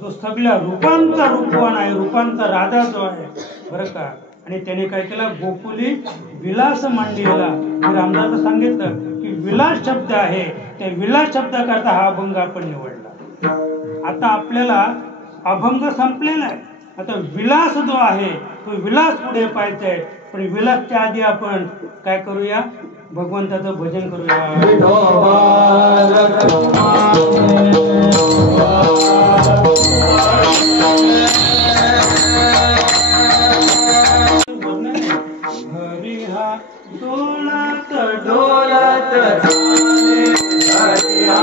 जो सगळ्या रूपांचा रूपवान आहे, रूपांचा राधा जो आहे बरं का. आणि त्याने काय केला? गोकुली विलास मांडलेला. रामदास सांगितलं की विलास शब्द आहे, त्या विलास शब्दाकरता हा अभंग आपण निवडला. आता आपल्याला अभंग संपलेला आहे, आता विलास जो आहे तो विलास पुढे पाहायचा आहे. पण विलासच्या आधी आपण काय करूया? भगवंताचं भजन करूया. हरिहा डोलत डोलत हरिहा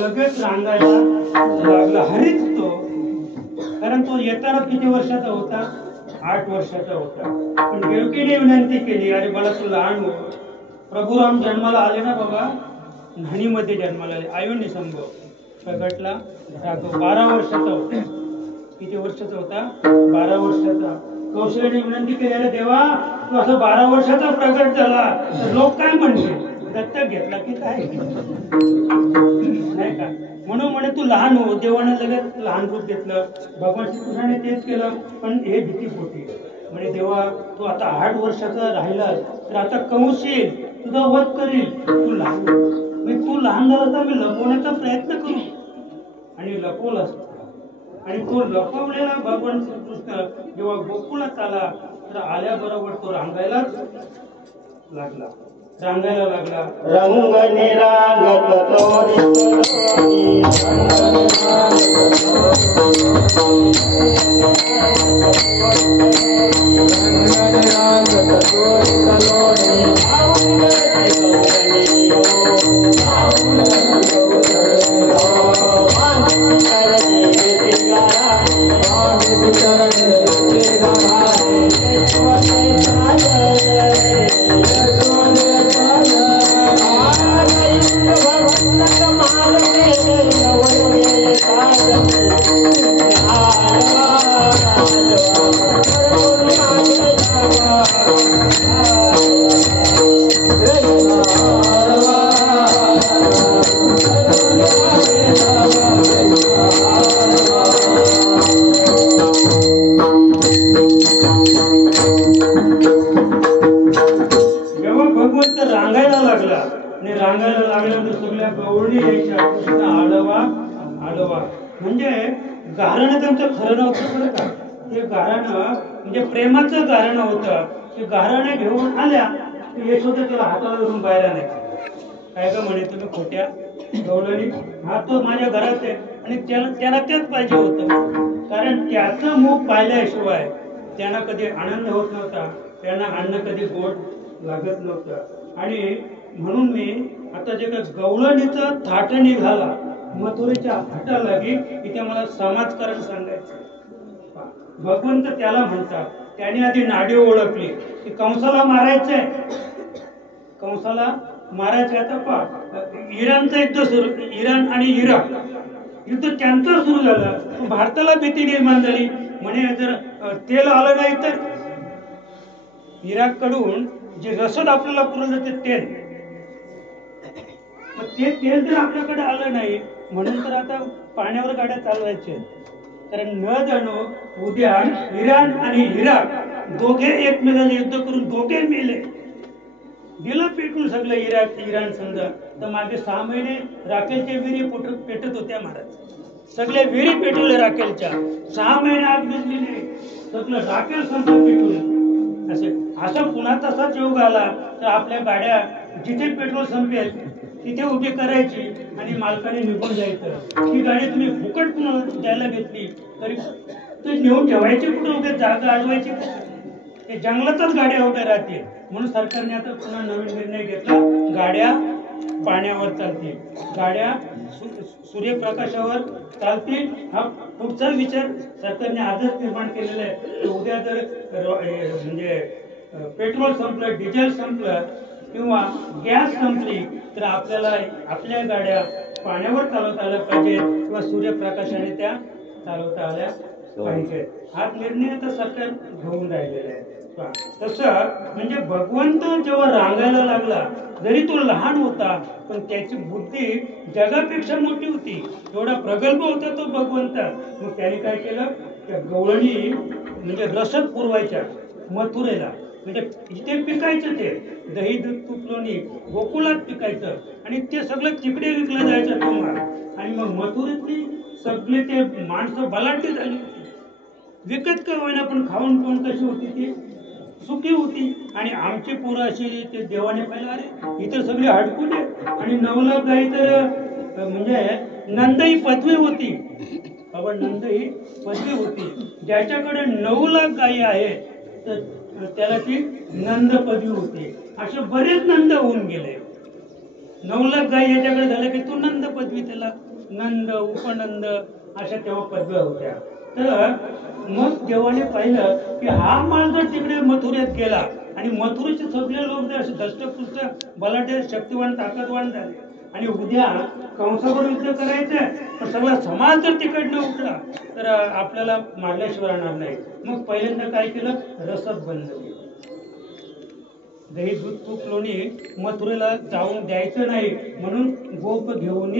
लगेच रांगायला लागला. हरीच तो, कारण तो येताना किती वर्षाचा होता? 8 वर्षाचा होता. पण देवकीने विनंती केली, अरे मला तू लहान हो. प्रभू राम जन्माला आले ना बाबा, न्हाणीमध्ये जन्माला आले. आयुनी संभव प्रगटला. तो 12 वर्षाचा होता. किती वर्षाचा होता? 12 वर्षाचा. कौशल्याने विनंती केली, अरे देवा तू असं 12 वर्षाचा प्रगट झाला तर लोक काय म्हणतील? दत्तक घेतला की काय नाही का? म्हणून म्हणे तू लहान हो. देवाने लगेच लहान रूप घेतलं. भगवान श्रीकृष्णाने तेच केलं. पण हे भीती पोटी म्हणे देवा तू आता 8 वर्षाचा राहिला तर आता कंस येईल, तुझा वध करील, तू लहान. मी तू लहान झाला तर मी लपवण्याचा प्रयत्न करू आणि लपवलास आणि तो लपवलेला भगवान श्रीकृष्ण जेव्हा गोकुळात आला तर आल्याबरोबर तो रांगायलाच लागला रंग निरागत म्हणजे गारणं त्यांचं खरं नव्हतं बरं का. ते गारणं म्हणजे प्रेमाचं गारणं होतं. ते गारणं घेऊन आल्या यशोदा त्याला हाताला धरून बाहेर नाही काय का म्हणे तुम्ही खोट्या गवळणी हा तो माझ्या घरात आहे आणि त्याला तेच पाहिजे होतं कारण त्याचं मुख पाहिल्याशिवाय त्यांना कधी आनंद होत नव्हता. त्यांना अन्न कधी गोड लागत नव्हतं आणि म्हणून मी आता जे काही गवळणीचं थाट निघाला मथुरेच्या हाताला इथे मला समाजकारण सांगायचं. भगवंत त्याला म्हणतात त्याने आधी नाडी ओळखली की कंसाला मारायचंय आता पहा इराणचं युद्ध सुरू इराण आणि इराक युद्ध त्यांचं सुरू झालं. भारताला भीती निर्माण झाली म्हणे जर तेल आलं नाही तर इराक कडून जे रसद आपल्याला पुरवलं ते तेल मग ते तेल जर आपल्याकडे आलं नाही म्हणून तर आता पाण्यावर गाड्या चालवायच्या कारण न जाणो उद्या इराण आणि इराक दोघे एकमेकांना युद्ध करून दोघे मेले गेलं पेटून सगळं इराण समजा तर मागे 6 महिने राखेलच्या विहिरी पेटत होत्या महाराज सगळ्या विहिरी पेटवल्या राखेलच्या 6 महिने आग भिजलेली सगळं राखेल संपलं पेटून असं पुन्हा तसाच योग आला तर आपल्या गाड्या जिथे पेट्रोल संपेल तिथे उभी करायची आणि मालकाने निघून जायचं. ही गाडी तुम्ही फुकट पुन्हा द्यायला घेतली तरी ते नेऊन ठेवायची कुठे उभे जागा अडवायची ते जंगलातच गाड्या उभ्या राहतील. म्हणून सरकारने आता पुन्हा नवीन निर्णय घेतला गाड्या पाण्यावर चालतील गाड्या सूर्यप्रकाशावर चालतील. हा पुढचा विचार सरकारने आजच निर्माण केलेला आहे. उद्या जर म्हणजे पेट्रोल संपलं डिझेल संपलं किंवा गॅस संपली तर आपल्याला आपल्या गाड्या पाण्यावर चालवता आल्या पाहिजे किंवा सूर्यप्रकाशाने त्या चालवता आल्या पाहिजे. हा निर्णय तर सरकार घेऊन राहिलेला आहे. तसं म्हणजे भगवंत जेव्हा रांगायला लागला जरी तो लहान होता पण त्याची बुद्धी जगापेक्षा मोठी होती एवढा प्रगल्भ होता तो भगवंत. मग त्याने काय केलं त्या गवळणी म्हणजे रसद पुरवायच्या मथुरेला म्हणजे इथे पिकायचं ते दही दूध तूप लोणी गोकुळात पिकायचं आणि ते सगळं तिकडे विकलं जायचं तुम्हाला. आणि मग मथुरेतली सगळे ते माणसं बलाढ्य झाली विकत का होईना पण खाऊन पिऊन कशी होती ती सुखी होती. आणि आमची पोरं अशी ते देवाने पाहिलं अरे इतर सगळी हडकून आणि 9 लाख गाई तर म्हणजे नंदही पदवी होती बाबा नंद ही पदवी होती. ज्याच्याकडे 9 लाख गायी आहेत तर त्याला ती नंद पदवी होती. असे बरेच नंद होऊन गेले. 9 लाख गायी याच्याकडे झाले की तो नंद पदवी त्याला नंद उपनंद अशा तेव्हा पदव्या होत्या. तर मग देवाने पाहिलं की हा माल जर तिकडे मथुरेत गेला आणि मथुरेचे सगळे लोक जर असे धष्टपुष्ट बलाढ्य शक्तिवान ताकदवान झाले आणि उद्या कंसावर युद्ध करायचं तर सगळा समाज जर तिकडनं उठला तर आपल्याला मारल्याशिवाय राहणार नाही. मग पहिल्यांदा काय केलं रसद बंद केलं. दही दूध तूप लोणी मथुरेला जाऊन द्यायचं नाही म्हणून गोप घेऊन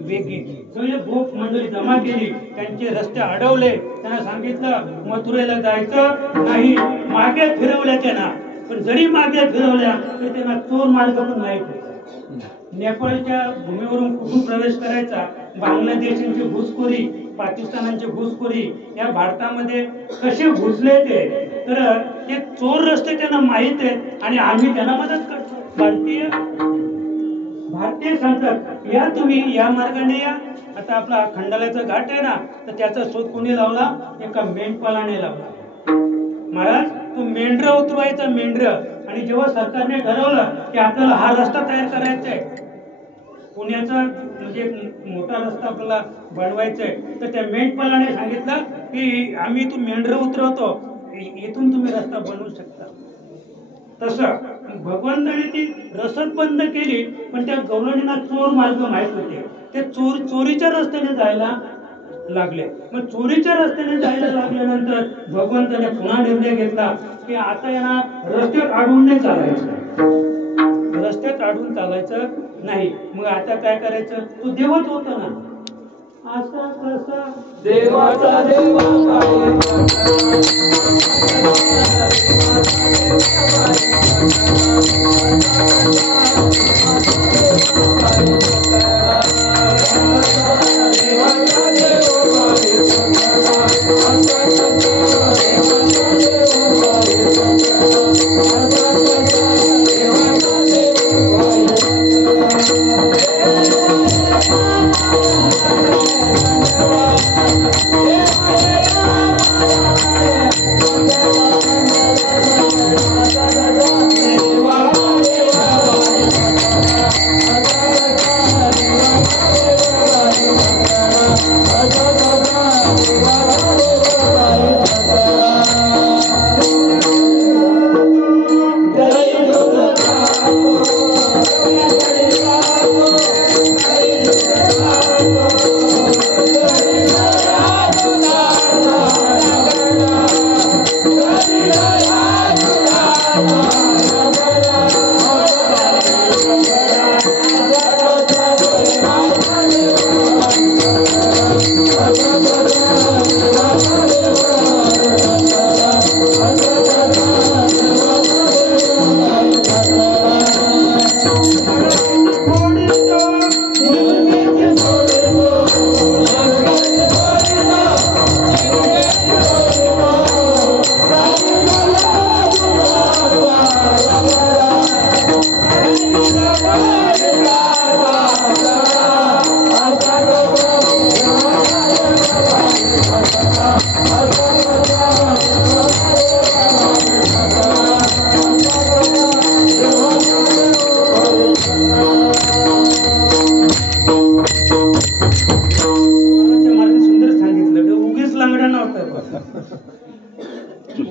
वेगी सगळे गोप मंडळी जमा केली त्यांचे रस्ते अडवले. त्यांना सांगितलं मथुरेला जायचं नाही. मागे फिरवल्या त्यांना पण जरी मागे फिरवल्या तरी त्यांना चोर मार्ग पण माहित होता. नेपाळच्या भूमीवरून कुठून प्रवेश करायचा, बांगलादेशांची घुसखोरी, पाकिस्तानांची घुसखोरी या भारतामध्ये कसे घुसले तर ते चोर रस्ते त्यांना माहित आहेत आणि आम्ही त्यांना मदत करतो. भारतीय सांगतात या तुम्ही या मार्गाने या. आता आपला खंडाळ्याचा घाट आहे ना, तर त्याचा शोध कोणी लावला? एका मेंढपाळाने लावला. महाराज तो मेंढर उतरवायचा मेंढर. आणि जेव्हा सरकारने ठरवलं की आपल्याला हा रस्ता तयार करायचा आहे, पुण्याचा म्हणजे मोठा रस्ता आपल्याला बनवायचा आहे, तर त्या मेंढपाळाने सांगितलं की आम्ही तू मेंढर उतरवतो, इथून तुम्ही रस्ता बनवू शकता. तसं भगवंताने ती रसद बंद केली, पण त्या गवळणींना चोर मार्ग माहित होते. ते चोरीच्या रस्त्याने जायला लागले. मग चोरीच्या रस्त्याने जायला लागल्यानंतर भगवंताने पुन्हा निर्णय घेतला की आता यांना रस्त्यात अडवून नाही चालायचं, रस्त्यात अडवून चालायचं नाही. मग आता काय करायचं? तो देवच होता ना, असा कसा देवाचा देवा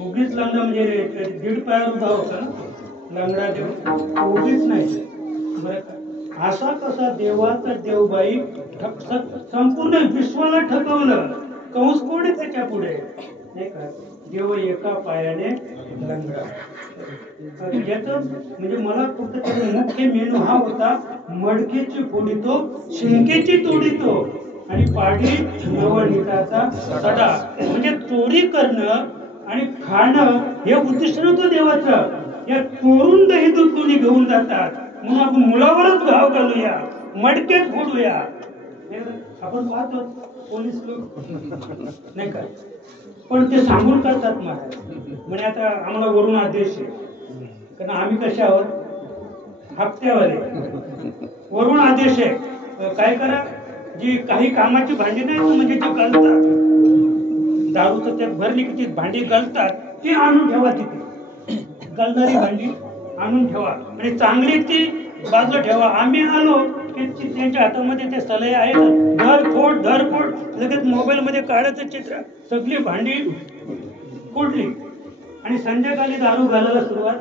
उगीच लंगडा म्हणजे दीड पायावर उभा होता लंगडा देव, उगीच नाही. बरं का, असा कसा देवाचा देवबाई संपूर्ण विश्वाला ठकवलं. कंस कोण आहे त्याच्या पुढे नाही का? देव एका पायाने लंगडा. याचं म्हणजे मला फक्त त्याचा मुख्य मेनू हा होता, मडकेची फोडितो, शिंकेची तोडितो आणि पाडी नवनीताचा सडा. म्हणजे चोरी करणं आणि खाणं हे उद्दिष्ट नव्हतं देवाचं. या चोरून दही दूध कोणी घेऊन जातात, म्हणून आपण मुलावरच घाव घालूया, मडकेच फोडूया. आपण पाहतो पोलीस लोक नाही का, पण ते सांगून करतात महाराज. म्हणजे आता आम्हाला वरून आदेश आहे, कारण आम्ही कसे आहोत हप्त्यावाले. वरून आदेश आहे काय करा, जी काही कामाची भांडी नाही म्हणजे ती गळतात, दारूचं त्यात भरली की ती भांडी गळतात, ती आणून ठेवा तिथे. गळणारी भांडी आणून ठेवा आणि चांगली ती बाजूला ठेवा. आम्ही आलो की त्यांच्या हातामध्ये ते सलई आहे ना, धरफोड धरफोड, लगेच मोबाईल मध्ये काढायचं चित्र, सगळी भांडी फोडली आणि संध्याकाळी दारू घालायला सुरुवात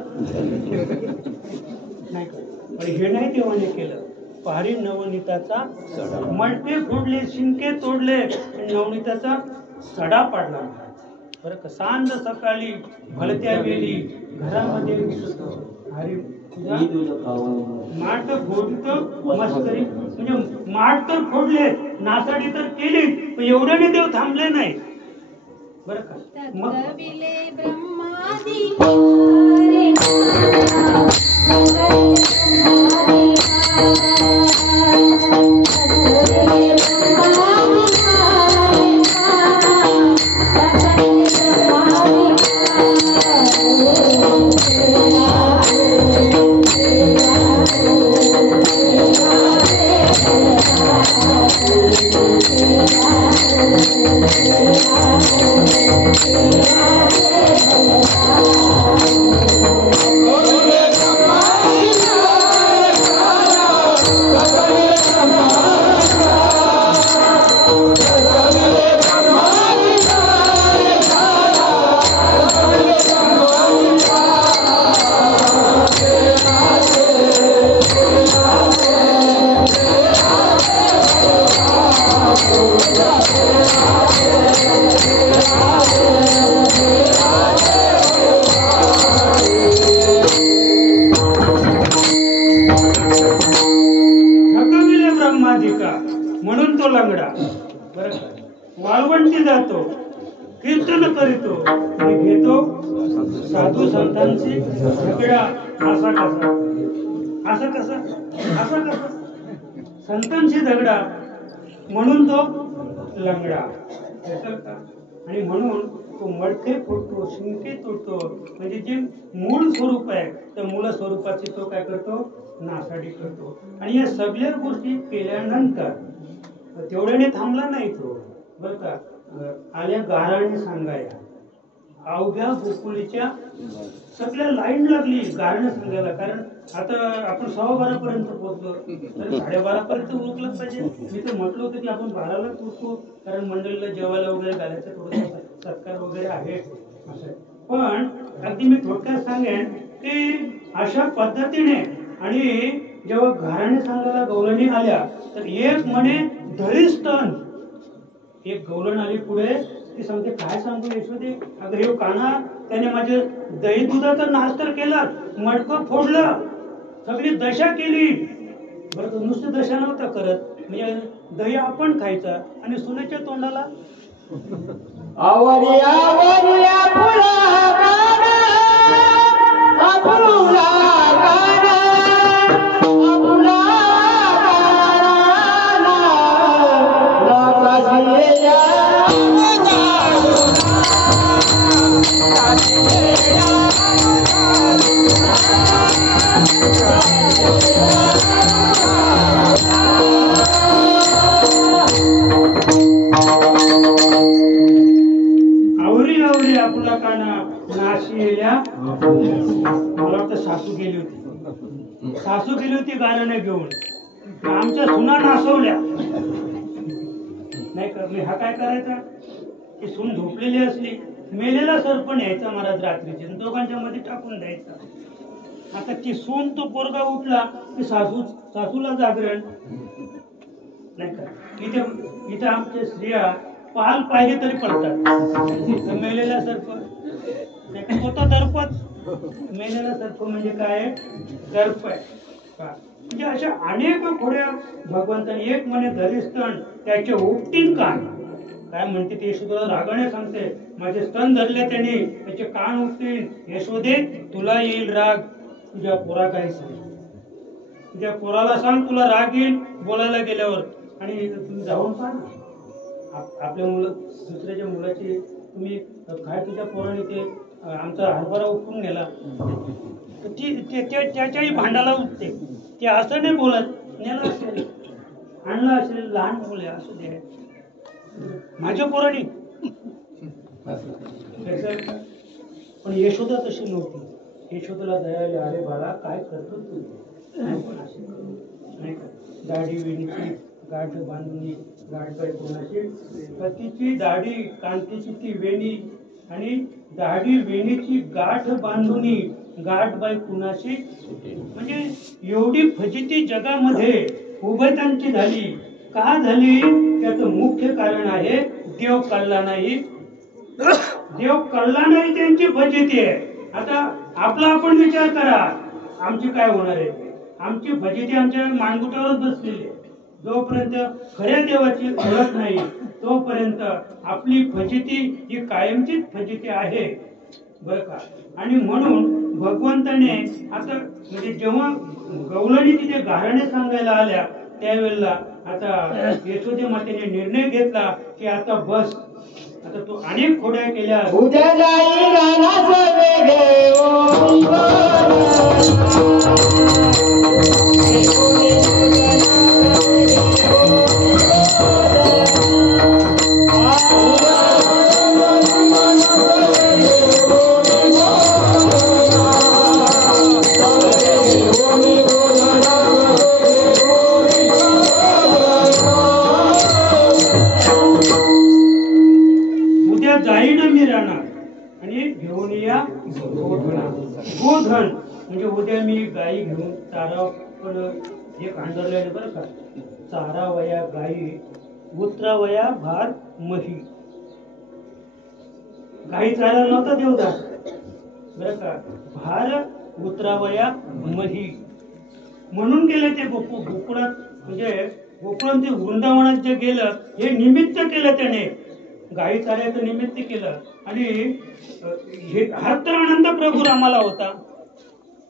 नाही का. पण हे नाही देवाने केलं. पहाडी नवनीताचा मडके फोडले, शिंके तोडले आणि नवनीताचा सडा पाडला. बरं का, सांज सकाळी भलत्या वेळी घरामध्ये हरी माठ फोडत मस्करी, म्हणजे माठ तर फोडले, नासाडी तर केली, पण एवढ्याने देव थांबले नाही. बरं का, मग ब्रह्मादी थकविले ब्रह्मादिका म्हणून तो लंगडा. बरं का? वाळवंटी जातो, कीर्तन करीतो आणि घेतो साधू संतांची झगडा. असा कसा असा कसा असा कसा संतांशी झगडा म्हणून तो लंगडा. आणि म्हणून तो मडके फुटतो, शिंके तुटतो. म्हणजे जे मूळ स्वरूप आहे त्या मूळ स्वरूपाची तो काय करतो, नासाडी करतो. आणि या सगळ्या गोष्टी केल्यानंतर तेवढ्याने थांबला नाही तो. बरं का? आल्या गाराने सांगायला, अवघ्या गोकुळीच्या सगळ्या लाईन लागली गारणं सांगायला. कारण आता आपण 12:15 पोहोचलो, तर 12:30 पर्यंत उरकलंच पाहिजे. मी तर म्हटलं होतं की आपण 12ला पोहोचतो, कारण मंडळीला जेवायला वगैरे घालायचं, थोडंसं सत्कार वगैरे आहे असं. पण अगदी मी थोडक्यात सांगेन की अशा पद्धतीने. आणि जेव्हा घराणे सांगायला गवळणी आल्या तर एक म्हणे धळीस्तन. एक गवळण आली पुढे, ती सांगते काय सांगू यशोदे, अगं हे काना त्याने माझे दही दुधाचा नाश तर केला, मडकं फोडलं, सगळी दशा केली. बरं, नुसतं दशा नव्हता करत, म्हणजे दही आपण खायचा आणि सुनेच्या तोंडाला आवरिया आवरिया फुला गाना अफुला गाना अफुला गाना लाकाजिया आपला काना नाशिया. मला वाटतं सासू गेली होती गाण्याने घेऊन. आमच्या सुना नासवल्या नाही का. मी हा काय करायचा की सून झोपलेली असली, मेलेला सर्प न्यायचा महाराज रात्रीचे, दोघांच्या मध्ये टाकून द्यायचा. आता ती सून तो पोरगा उठला की सासूला जागरण नाही का. इथे आमच्या स्त्रिया पाल पाहिजे तरी पडतात. मेलेला सर्प होता दर्पच. मेलेला सर्प म्हणजे काय, दर्प आहे. म्हणजे अशा अनेक खोड्या भगवंताने. एक म्हणे धरिस्तन, त्याचे उपटीन कान. काय म्हणते ते यशोदेला रागाने सांगते, माझे स्तन धरले त्याने, त्याचे कान उपटीन. यशोदे तुला येईल राग, तुझ्या पोरा काही सांग, तुझ्या पोराला सांग तुला राग येईल बोलायला गेल्यावर. आणि तुम्ही जाऊन सांग आपल्या मुलं, दुसऱ्याच्या मुलाची तुम्ही काय तुझ्या पोराने ते आमचा हरभरा उपटून गेला, त्याच्याही भांडाला उठते. ते असं नाही बोलत, नेला असेल, आणला असेल, लहान मुले असू दे, माझ्या पोराने. पण यशोदा तशी नव्हती. यशोदाला दयाला, अरे बाळा काय करतो तू, नाही का. दाढी विणीची गाठ बांधून, गाठ बाई कोणाची, पतीची दाढी कांतीची ती वेणी, आणि दाढी वेणीची गाठ बांधूनी, गाठ बाई कुणाशी. म्हणजे एवढी फजिती जगामध्ये उभयतांची झाली. का झाली त्याचं मुख्य कारण आहे देव कळला नाही. देव कळला नाही त्यांची फजिती आहे. आता आपला आपण विचार करा, आमची काय होणार आहे. आमची फजिती आमच्या मानगुटावरच बसलेली आहे. जोपर्यंत खऱ्या देवाची ओळख नाही तोपर्यंत आपली फजिती ही कायमचीच फजिती आहे. बरं का. आणि म्हणून भगवंताने आता म्हणजे जेव्हा गवळणी तिथे गाराणे सांगायला आल्या त्यावेळेला आता यशोदे मातेने निर्णय घेतला की आता बस, आता तू अनेक खोड्या केल्या. उद्या जाई गाण्याचं वेगळे घेऊन या गोधन म्हणजे उद्या मी गाई घेऊन चारा, पण एक अंडरलाईन बरं का, चारावया गाई उतरावया भार म्हशी. गाई चारायला नव्हता देवदास बरं का, भार उतरावया म्हशी म्हणून गेले ते गोकुळात. म्हणजे गोकुळात ते वृंदावनात जे गेलं हे निमित्त केलं त्याने, गाई चाऱ्याचं निमित्त केलं. आणि हा तर आनंद प्रभू रामाला होता.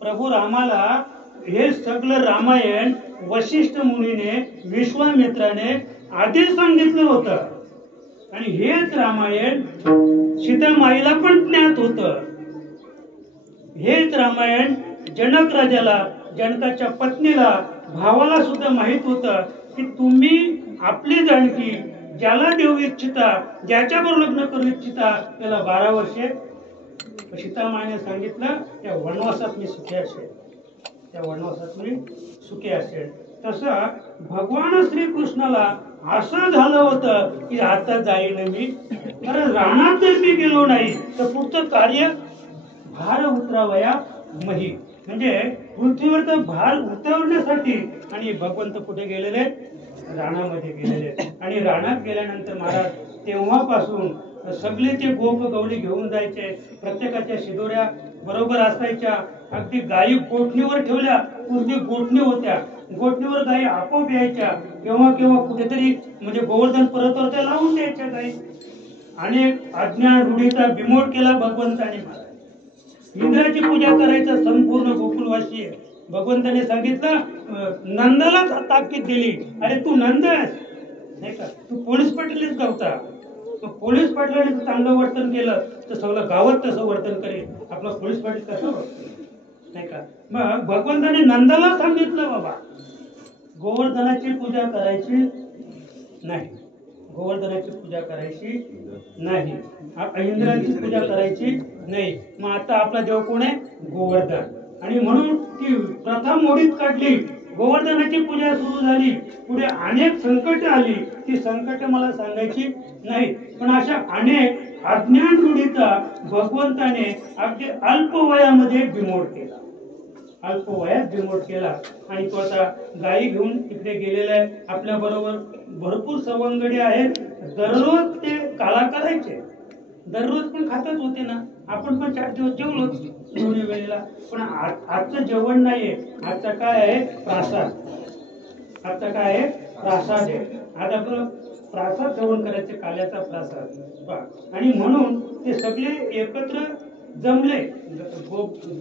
प्रभू रामाला हे सगळं रामायण वशिष्ठ मुनीने विश्वामित्राने आधीच सांगितलं होतं. आणि हेच रामायण सीतामाईला पण ज्ञात होतं. हेच रामायण जनक राजाला, जनकाच्या पत्नीला, भावाला सुद्धा माहित होतं की तुम्ही आपली जानकी ज्याला देऊ इच्छिता, ज्याच्याबरोबर लग्न करू इच्छिता, त्याला 12 वर्षे. सीतामाईने सांगितलं त्या वनवासात मी सुखी असेल, त्या वनवासात मी सुखी असेल. तसं भगवान श्रीकृष्णाला असं झालं होतं की आता जाईन मी, कारण रानात जर मी गेलो नाही तर पुढचं कार्य भार उतरावया मही, म्हणजे पृथ्वीवरचा भार उतरवण्यासाठी. आणि भगवंत कुठे गेलेले? रानामध्ये गेलेले. आणि रानात गेल्यानंतर महाराज तेव्हापासून सगळे ते गोप गवळी घेऊन जायचे, प्रत्येकाच्या शिदोऱ्या बरोबर असायच्या. अगदी गायी गोठणीवर ठेवल्या, पूर्वी गोठणी होत्या, गोठणीवर गायी आपोआप यायच्या. केव्हा केव्हा कुठेतरी म्हणजे गोवर्धन पर्वतावर लावून द्यायच्या गायी. अनेक अज्ञान रूढीचा बिमोड केला भगवंताने. इंद्राची पूजा करायचं संपूर्ण गोकुळवासी. भगवंताने सांगितलं, नंदाला ताकीद दिली, अरे तू नंद आहेस नाही का, तू पोलीस पाटीलच गावता. पोलीस पाटलाने चांगलं वर्तन केलं तर सगळं गावात तसं वर्तन करेल. आपला पोलीस पाटील कसं नाही का. मग भगवंताने नंदाला सांगितलं, बाबा गोवर्धनाची पूजा करायची नाही, गोवर्धनाची पूजा करायची नाही, इंद्राची पूजा करायची नाही. मग आता आपला देव कोण आहे? गोवर्धन. आणि म्हणून ती प्रथा मोडीत काढली, गोवर्धनाची पूजा सुरू झाली. पुढे अनेक संकट आली, ती संकट मला सांगायची नाही. पण अशा अनेक अज्ञान रूढीचा भगवंताने अगदी अल्प वयामध्ये बिमोड केला, अल्प वयात बिमोड केला. आणि तो आता गायी घेऊन तिकडे गेलेला आहे. आपल्या बरोबर भरपूर सवंगडी आहेत. दररोज ते काला करायचे, दररोज पण खातच होते ना. आपण पण 4 दिवस जेवलो दोन्ही वेळेला. पण आजचं जेवण नाहीये. आजचा काय आहे? प्रासाद. आजचा काय आहे? प्रासाद आहे. आज आपण प्रासाद जेवण करायचे, काल्याचा प्रासाद. आणि म्हणून ते सगळे एकत्र जमले,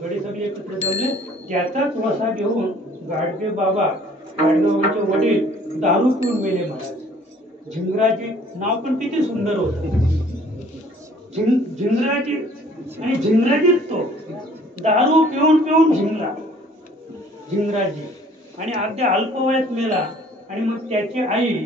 गडी सगळे एकत्र जमले. त्याचाच वसा घेऊन गाडगे बाबांचे वडील दारू पिऊन मेले महाराज. झिंगराजी नाव पण किती सुंदर होतं, झिंगराजी. आणि झिंगराजीच तो दारू पिऊन पिऊन झिंगला, झिंगराजी. आणि अगदी अल्प वयात मेला. आणि मग त्याची आई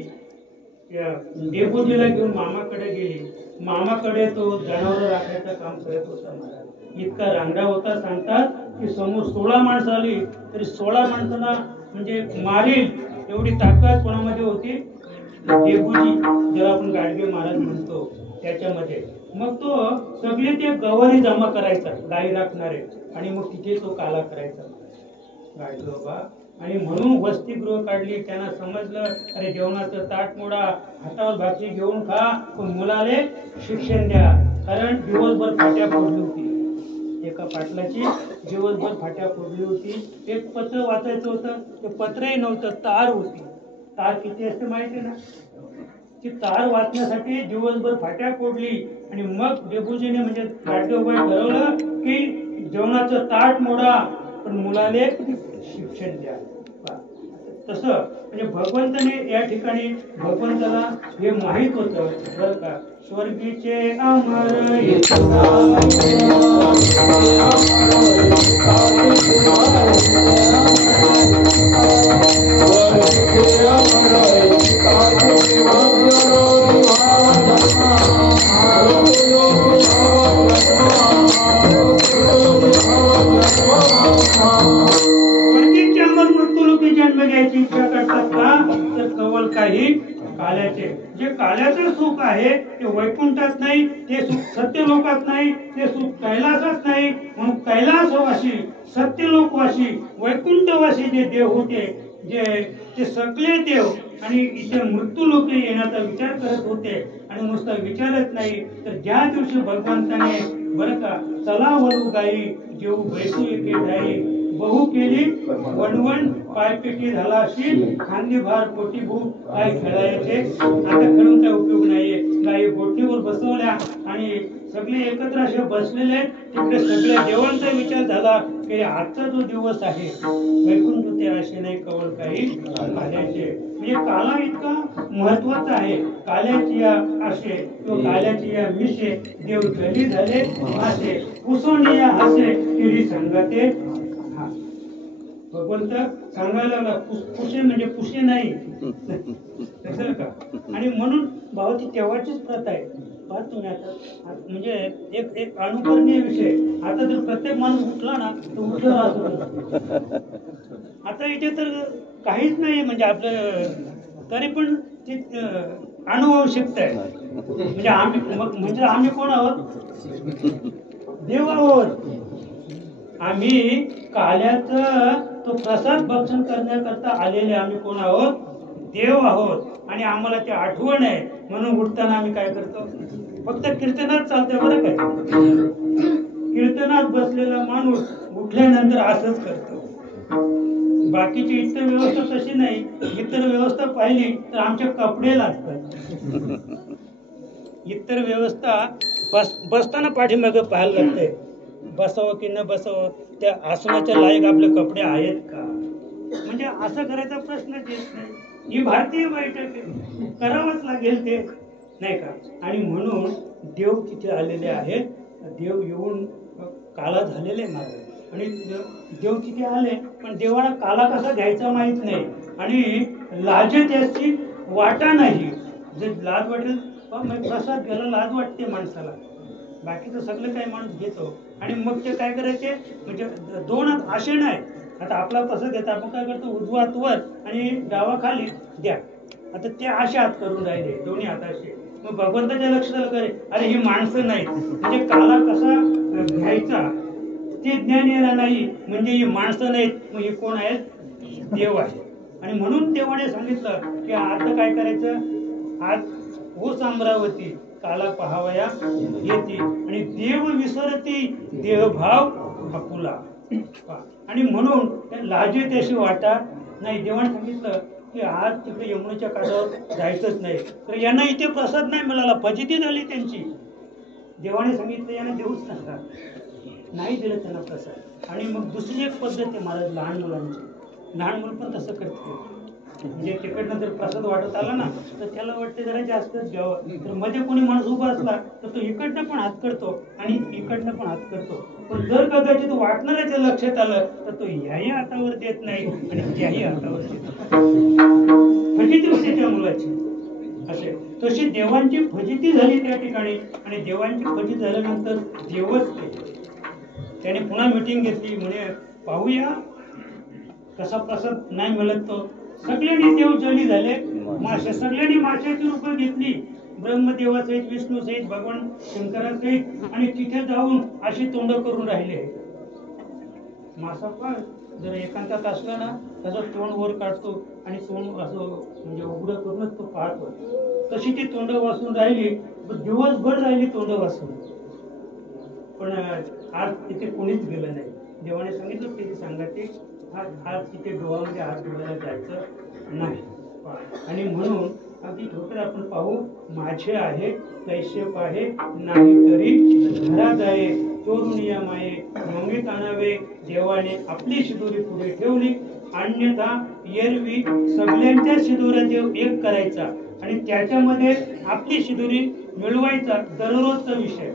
डेपोजीला घेऊन मामाकडे गेली. मामाकडे तो जनावर राखायचं काम करत होता महाराज. इतका रांगडा होता, सांगतात की समोर 16 माणसं आली तरी 16 माणसांना म्हणजे मारील एवढी ताकद कोणामध्ये होती? डेपोजी, ज्याला आपण गाडगे महाराज म्हणतो त्याच्यामध्ये. मग तो सगळे ते गवारी जमा करायचा, गाई राखणारे. आणि मग तिथे तो काला करायचा गाडगे बाबा. आणि म्हणून वसतिगृह काढली. त्यांना समजलं, अरे जेवणाचं ताट मोडा, हातावर भाकरी घेऊन खा, पण मुलाले शिक्षण द्या. कारण दिवसभर फाट्या फोडली होती, एका पाटलाची दिवसभर फाट्या फोडली होती. एक पत्र वाचायचं होतं, ते पत्रही नव्हतं, तार होती. तार किती असते माहिती ना? ती तार वाचण्यासाठी दिवसभर फाट्या फोडली. आणि मग डेबूजीने म्हणजे गाडगेबाई ठरवलं की जेवणाचं ताट मोडा, पण मुलाले शिक्षण द्या. तसं म्हणजे भगवंताने या ठिकाणी, भगवंताला हे माहित होतं बरं का. स्वर्गीचे अमर मृत्यूलोकी जन्म घ्यायची इच्छा करतात का? तर कवल काही काल्याचे. जे काल्याचं सुख आहे ते वैकुंठात नाही, ते सुख सत्यलोकात नाही, ते सुख कैलासात नाही. म्हणून कैलासवासी, सत्यलोकवासी, वैकुंठवासी जे देव होते, जे ते सगळे देव आणि इथे मृत्यू लोक येण्याचा विचार करत होते. आणि नुसता विचारच नाही तर ज्या दिवशी भगवंताने बरं का चला वरू गाई जेऊ बैसू एके ठाई, बहु केली वणवण पायपेटी झाला अशी, खांदी भार पोटी भूक काय खेळायचे. आता खेळून काय उपयोग नाहीये. गाई बोटीवर बसवल्या आणि सगळे एकत्र असे बसलेले. तिकडे सगळ्या देवांचा विचार झाला की आजचा जो दिवस आहे वैकुंठ ते असे नाही कवळ काही काल्याचे. म्हणजे काला इतका महत्वाचा आहे. काल्याची या आशे किंवा काल्याची या मिशे देव जली झाले असे, पुसोनी या हसे किरी संगते. भगवंत सांगायला लागला पुशे म्हणजे पुशे नाही का. आणि म्हणून भावाची तेव्हाचीच प्रथा आहे. पहा तुम्ही आता म्हणजे एक अनुकरणीय विषय. आता जर प्रत्येक माणूस उठला ना तर उठला राहतो. आता इथे तर काहीच नाही म्हणजे आपलं, तरी पण ती अनुवंशिकता आहे. म्हणजे आम्ही कोण आहोत? देव आहोत. आम्ही काल्याचा तो प्रसाद भक्षण करण्याकरता आलेले आम्ही कोण आहोत? देव आहोत. आणि आम्हाला ते आठवण आहे म्हणून उठताना आम्ही काय करतो? फक्त कीर्तनात चालतंय बरं काय. कीर्तनात बसलेला माणूस उठल्यानंतर असंच करतो. बाकीची इतर व्यवस्था तशी नाही. इतर व्यवस्था पाहिली तर आमच्या कपडे लागतात. इतर व्यवस्था बसताना पाठीमागे पाहायला लागतंय. बसावं की न बसावं, त्या आसनाच्या लायक आपले कपडे आहेत का. म्हणजे असं करायचा प्रश्नच येत नाही. ही भारतीय बैठक आहे, करावंच लागेल ते नाही का. आणि म्हणून देव तिथे आलेले आहेत. देव येऊन काला झालेले महाराज. आणि देव तिथे आले पण देवाला काला कसा घ्यायचा माहित नाही. आणि लाजे त्याची वाटा नाही. जर लाज वाटेल प्रसाद घ्यायला लाज वाटते माणसाला. बाकीचं सगळं काही माणूस घेतो. आणि मग ते काय करायचे म्हणजे दोन हात असे नाही. आता आपला कसं देत आपण काय करतो, उजवा हात वर आणि डावा खाली द्या. आता ते असे हात करून राहिले दोन्ही हाताचे. मग भगवंताच्या लक्षात आलं करे अरे ही माणसं नाहीत. म्हणजे काला कसा घ्यायचा ते ज्ञान येणार नाही. म्हणजे ही माणसं नाहीत, मग हे कोण आहेत? देव आहे. आणि म्हणून देवाने सांगितलं की आता काय करायचं, आज ओस अमरावती काला पहावया येते. आणि देव विसरती देहभाव आपुला. आणि म्हणून लाजे त्याशी वाटा नाही. देवाने सांगितलं की आज तिकडे यमुनेच्या काठावर जायचंच नाही. तर यांना इथे प्रसाद नाही मिळाला, फजिती झाली त्यांची. देवाने सांगितलं यांना देऊच नका. नाही दिलं त्यांना प्रसाद. आणि मग दुसरी एक पद्धत आहे महाराज लहान मुलांची. लहान मुलं पण तसं करते. म्हणजे तिकडनं जर प्रसाद वाटत आला ना तर त्याला वाटते जरा जास्तच घ्यावं. तर मध्ये कोणी माणूस उभा असला तर तो इकडनं पण हात करतो आणि इकडनं पण हात करतो. पण जर कदाचित वाटणाऱ्याच्या लक्षात आलं तर तो ह्याही हातावर देत नाही आणि त्याही हातावर देत. फजिती होते त्या मुलाची. असे तशी देवांची फजिती झाली त्या ठिकाणी. आणि देवांची फजिती झाल्यानंतर देवच केले. त्याने पुन्हा मिटिंग घेतली. म्हणे पाहूया कसा प्रसाद नाही मिळत तो. सगळ्यांनी देव जली झाले. मासे सगळ्यांनी माशाची रूपं घेतली. ब्रह्मदेवासहित, विष्णूसहित, भगवान शंकरासहित. आणि तिथे जाऊन अशी तोंड करून राहिले. मासा पण जर एकांतात असला ना त्याचं तोंड वर काढतो आणि तोंड असं म्हणजे उघडं करूनच तो पाहतो. तशी ती तोंड वाचून राहिली. दिवसभर राहिली तोंड वाचून. पण आज तिथे कोणीच गेलं नाही. देवाने सांगितलं की सांगायचे आज तिथे डोळ्यामध्ये हात डोळ्याला जायचं नाही. आणि म्हणून अगदी थोडक्यात आपण पाहू. माझे आहे कैशेप आहे नाही तरी घरात आहे, चोरून या माये मंगीत आणावे. देवाने आपली शिदोरी पुढे ठेवली. अन्यथा एरवी सगळ्यांच्या शिदोऱ्या देव एक करायचा आणि त्याच्यामध्ये आपली शिदोरी मिळवायचा दररोजचा विषय.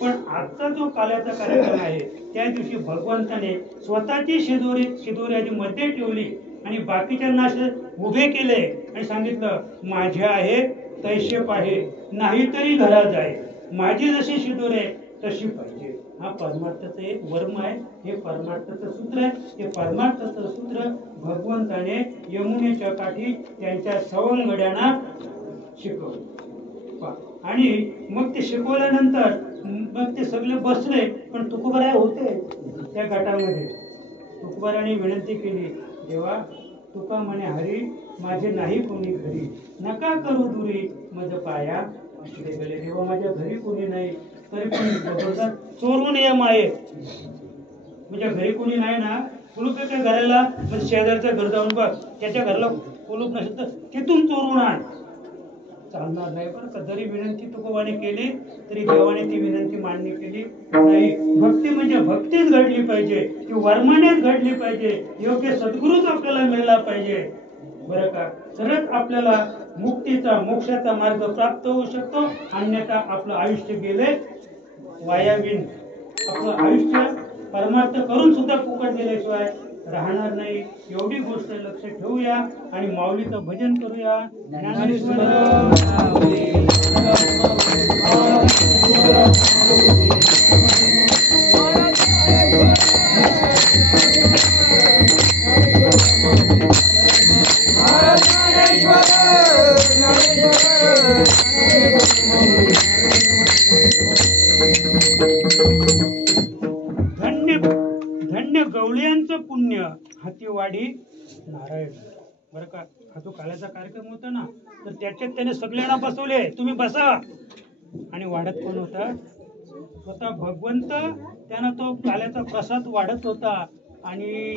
पण आजचा जो काल्याचा कार्यक्रम आहे त्या दिवशी भगवंताने स्वतःची शिदोरी आधी मध्ये ठेवली आणि बाकीच्यांना असे उभे केले आणि सांगितलं माझे आहे तैशेप आहे नाहीतरी घरात आहे. माझी जशी शिदोरी आहे तशी पाहिजे. हा परमार्थाचं एक वर्म आहे. हे परमार्थाचं सूत्र आहे. हे परमार्थाचं सूत्र भगवंताने यमुनेच्या काठी त्यांच्या सवंगड्यांना शिकवलं पहा. आणि मग ते शिकवल्यानंतर मग ते सगळे बसले, पण तुकोबाराय होते त्या गटामध्ये. तुकोबाराने विनंती केली, देवा तुका म्हणे हरी माझे नाही कोणी घरी, नका करू दुरी मज पाया असले गेले. देवा माझ्या घरी कोणी नाही, तरी पण जबरदस्त चोरून ये माये. म्हणजे घरी कोणी नाही ना, कुलूप आहे त्या घराला, म्हणजे शेजारचं घर जाऊन बघ, त्याच्या घराला कुलूप नसेल तर तिथून चोरून आण. चालणार नाही बरं का. जरी विनंती तुकोबाने केली तरी देवाने ती विनंती मान्य केली नाही. भक्ती म्हणजे भक्तीच घडली पाहिजे, ती वर्मानेच घडली पाहिजे, योग्य सद्गुरूच आपल्याला मिळला पाहिजे बरं का. तरच आपल्याला मुक्तीचा मोक्षाचा मार्ग प्राप्त होऊ शकतो. अन्यथा आपलं आयुष्य गेले वायाविन. आपलं आयुष्य परमार्थ करून सुद्धा फुकट गेल्याशिवाय राहणार नाही. एवढी गोष्ट लक्ष ठेवूया आणि माऊलीचं भजन करूया. ज्ञानेश्वर धन्य धन्य गवळ्यांचं पुण्य हातीवाडी नारायण बरं का. हा जो काल्याचा कार्यक्रम होता ना, तर त्याच्यात त्याने सगळ्यांना बसवले, तुम्ही बसा. आणि वाढत कोण होता? स्वतः भगवंत. त्यानं तो काल्याचा प्रसाद वाढत होता. आणि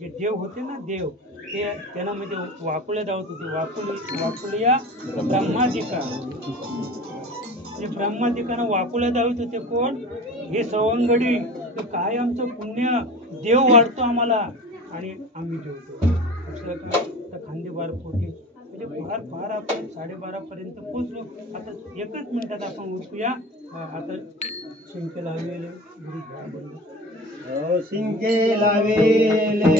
जे देव होते ना, देव ते त्यांना म्हणजे वाकुल्या धावत होते. वाकुलिया ब्रह्मादिका. ते ब्रह्मादिकानं वाकुल्या धावत होते. कोण? हे सवंगडी. तर काय आमचं पुण्य, देव वाढतो आम्हाला आणि आम्ही जेवतो. असलं का तर खांदेबार पोटी म्हणजे फार फार आपण 12:30 पोचलो. आता एकच मिनिटात आपण उठूया. आता शिंके लावलेले शिंके लावेले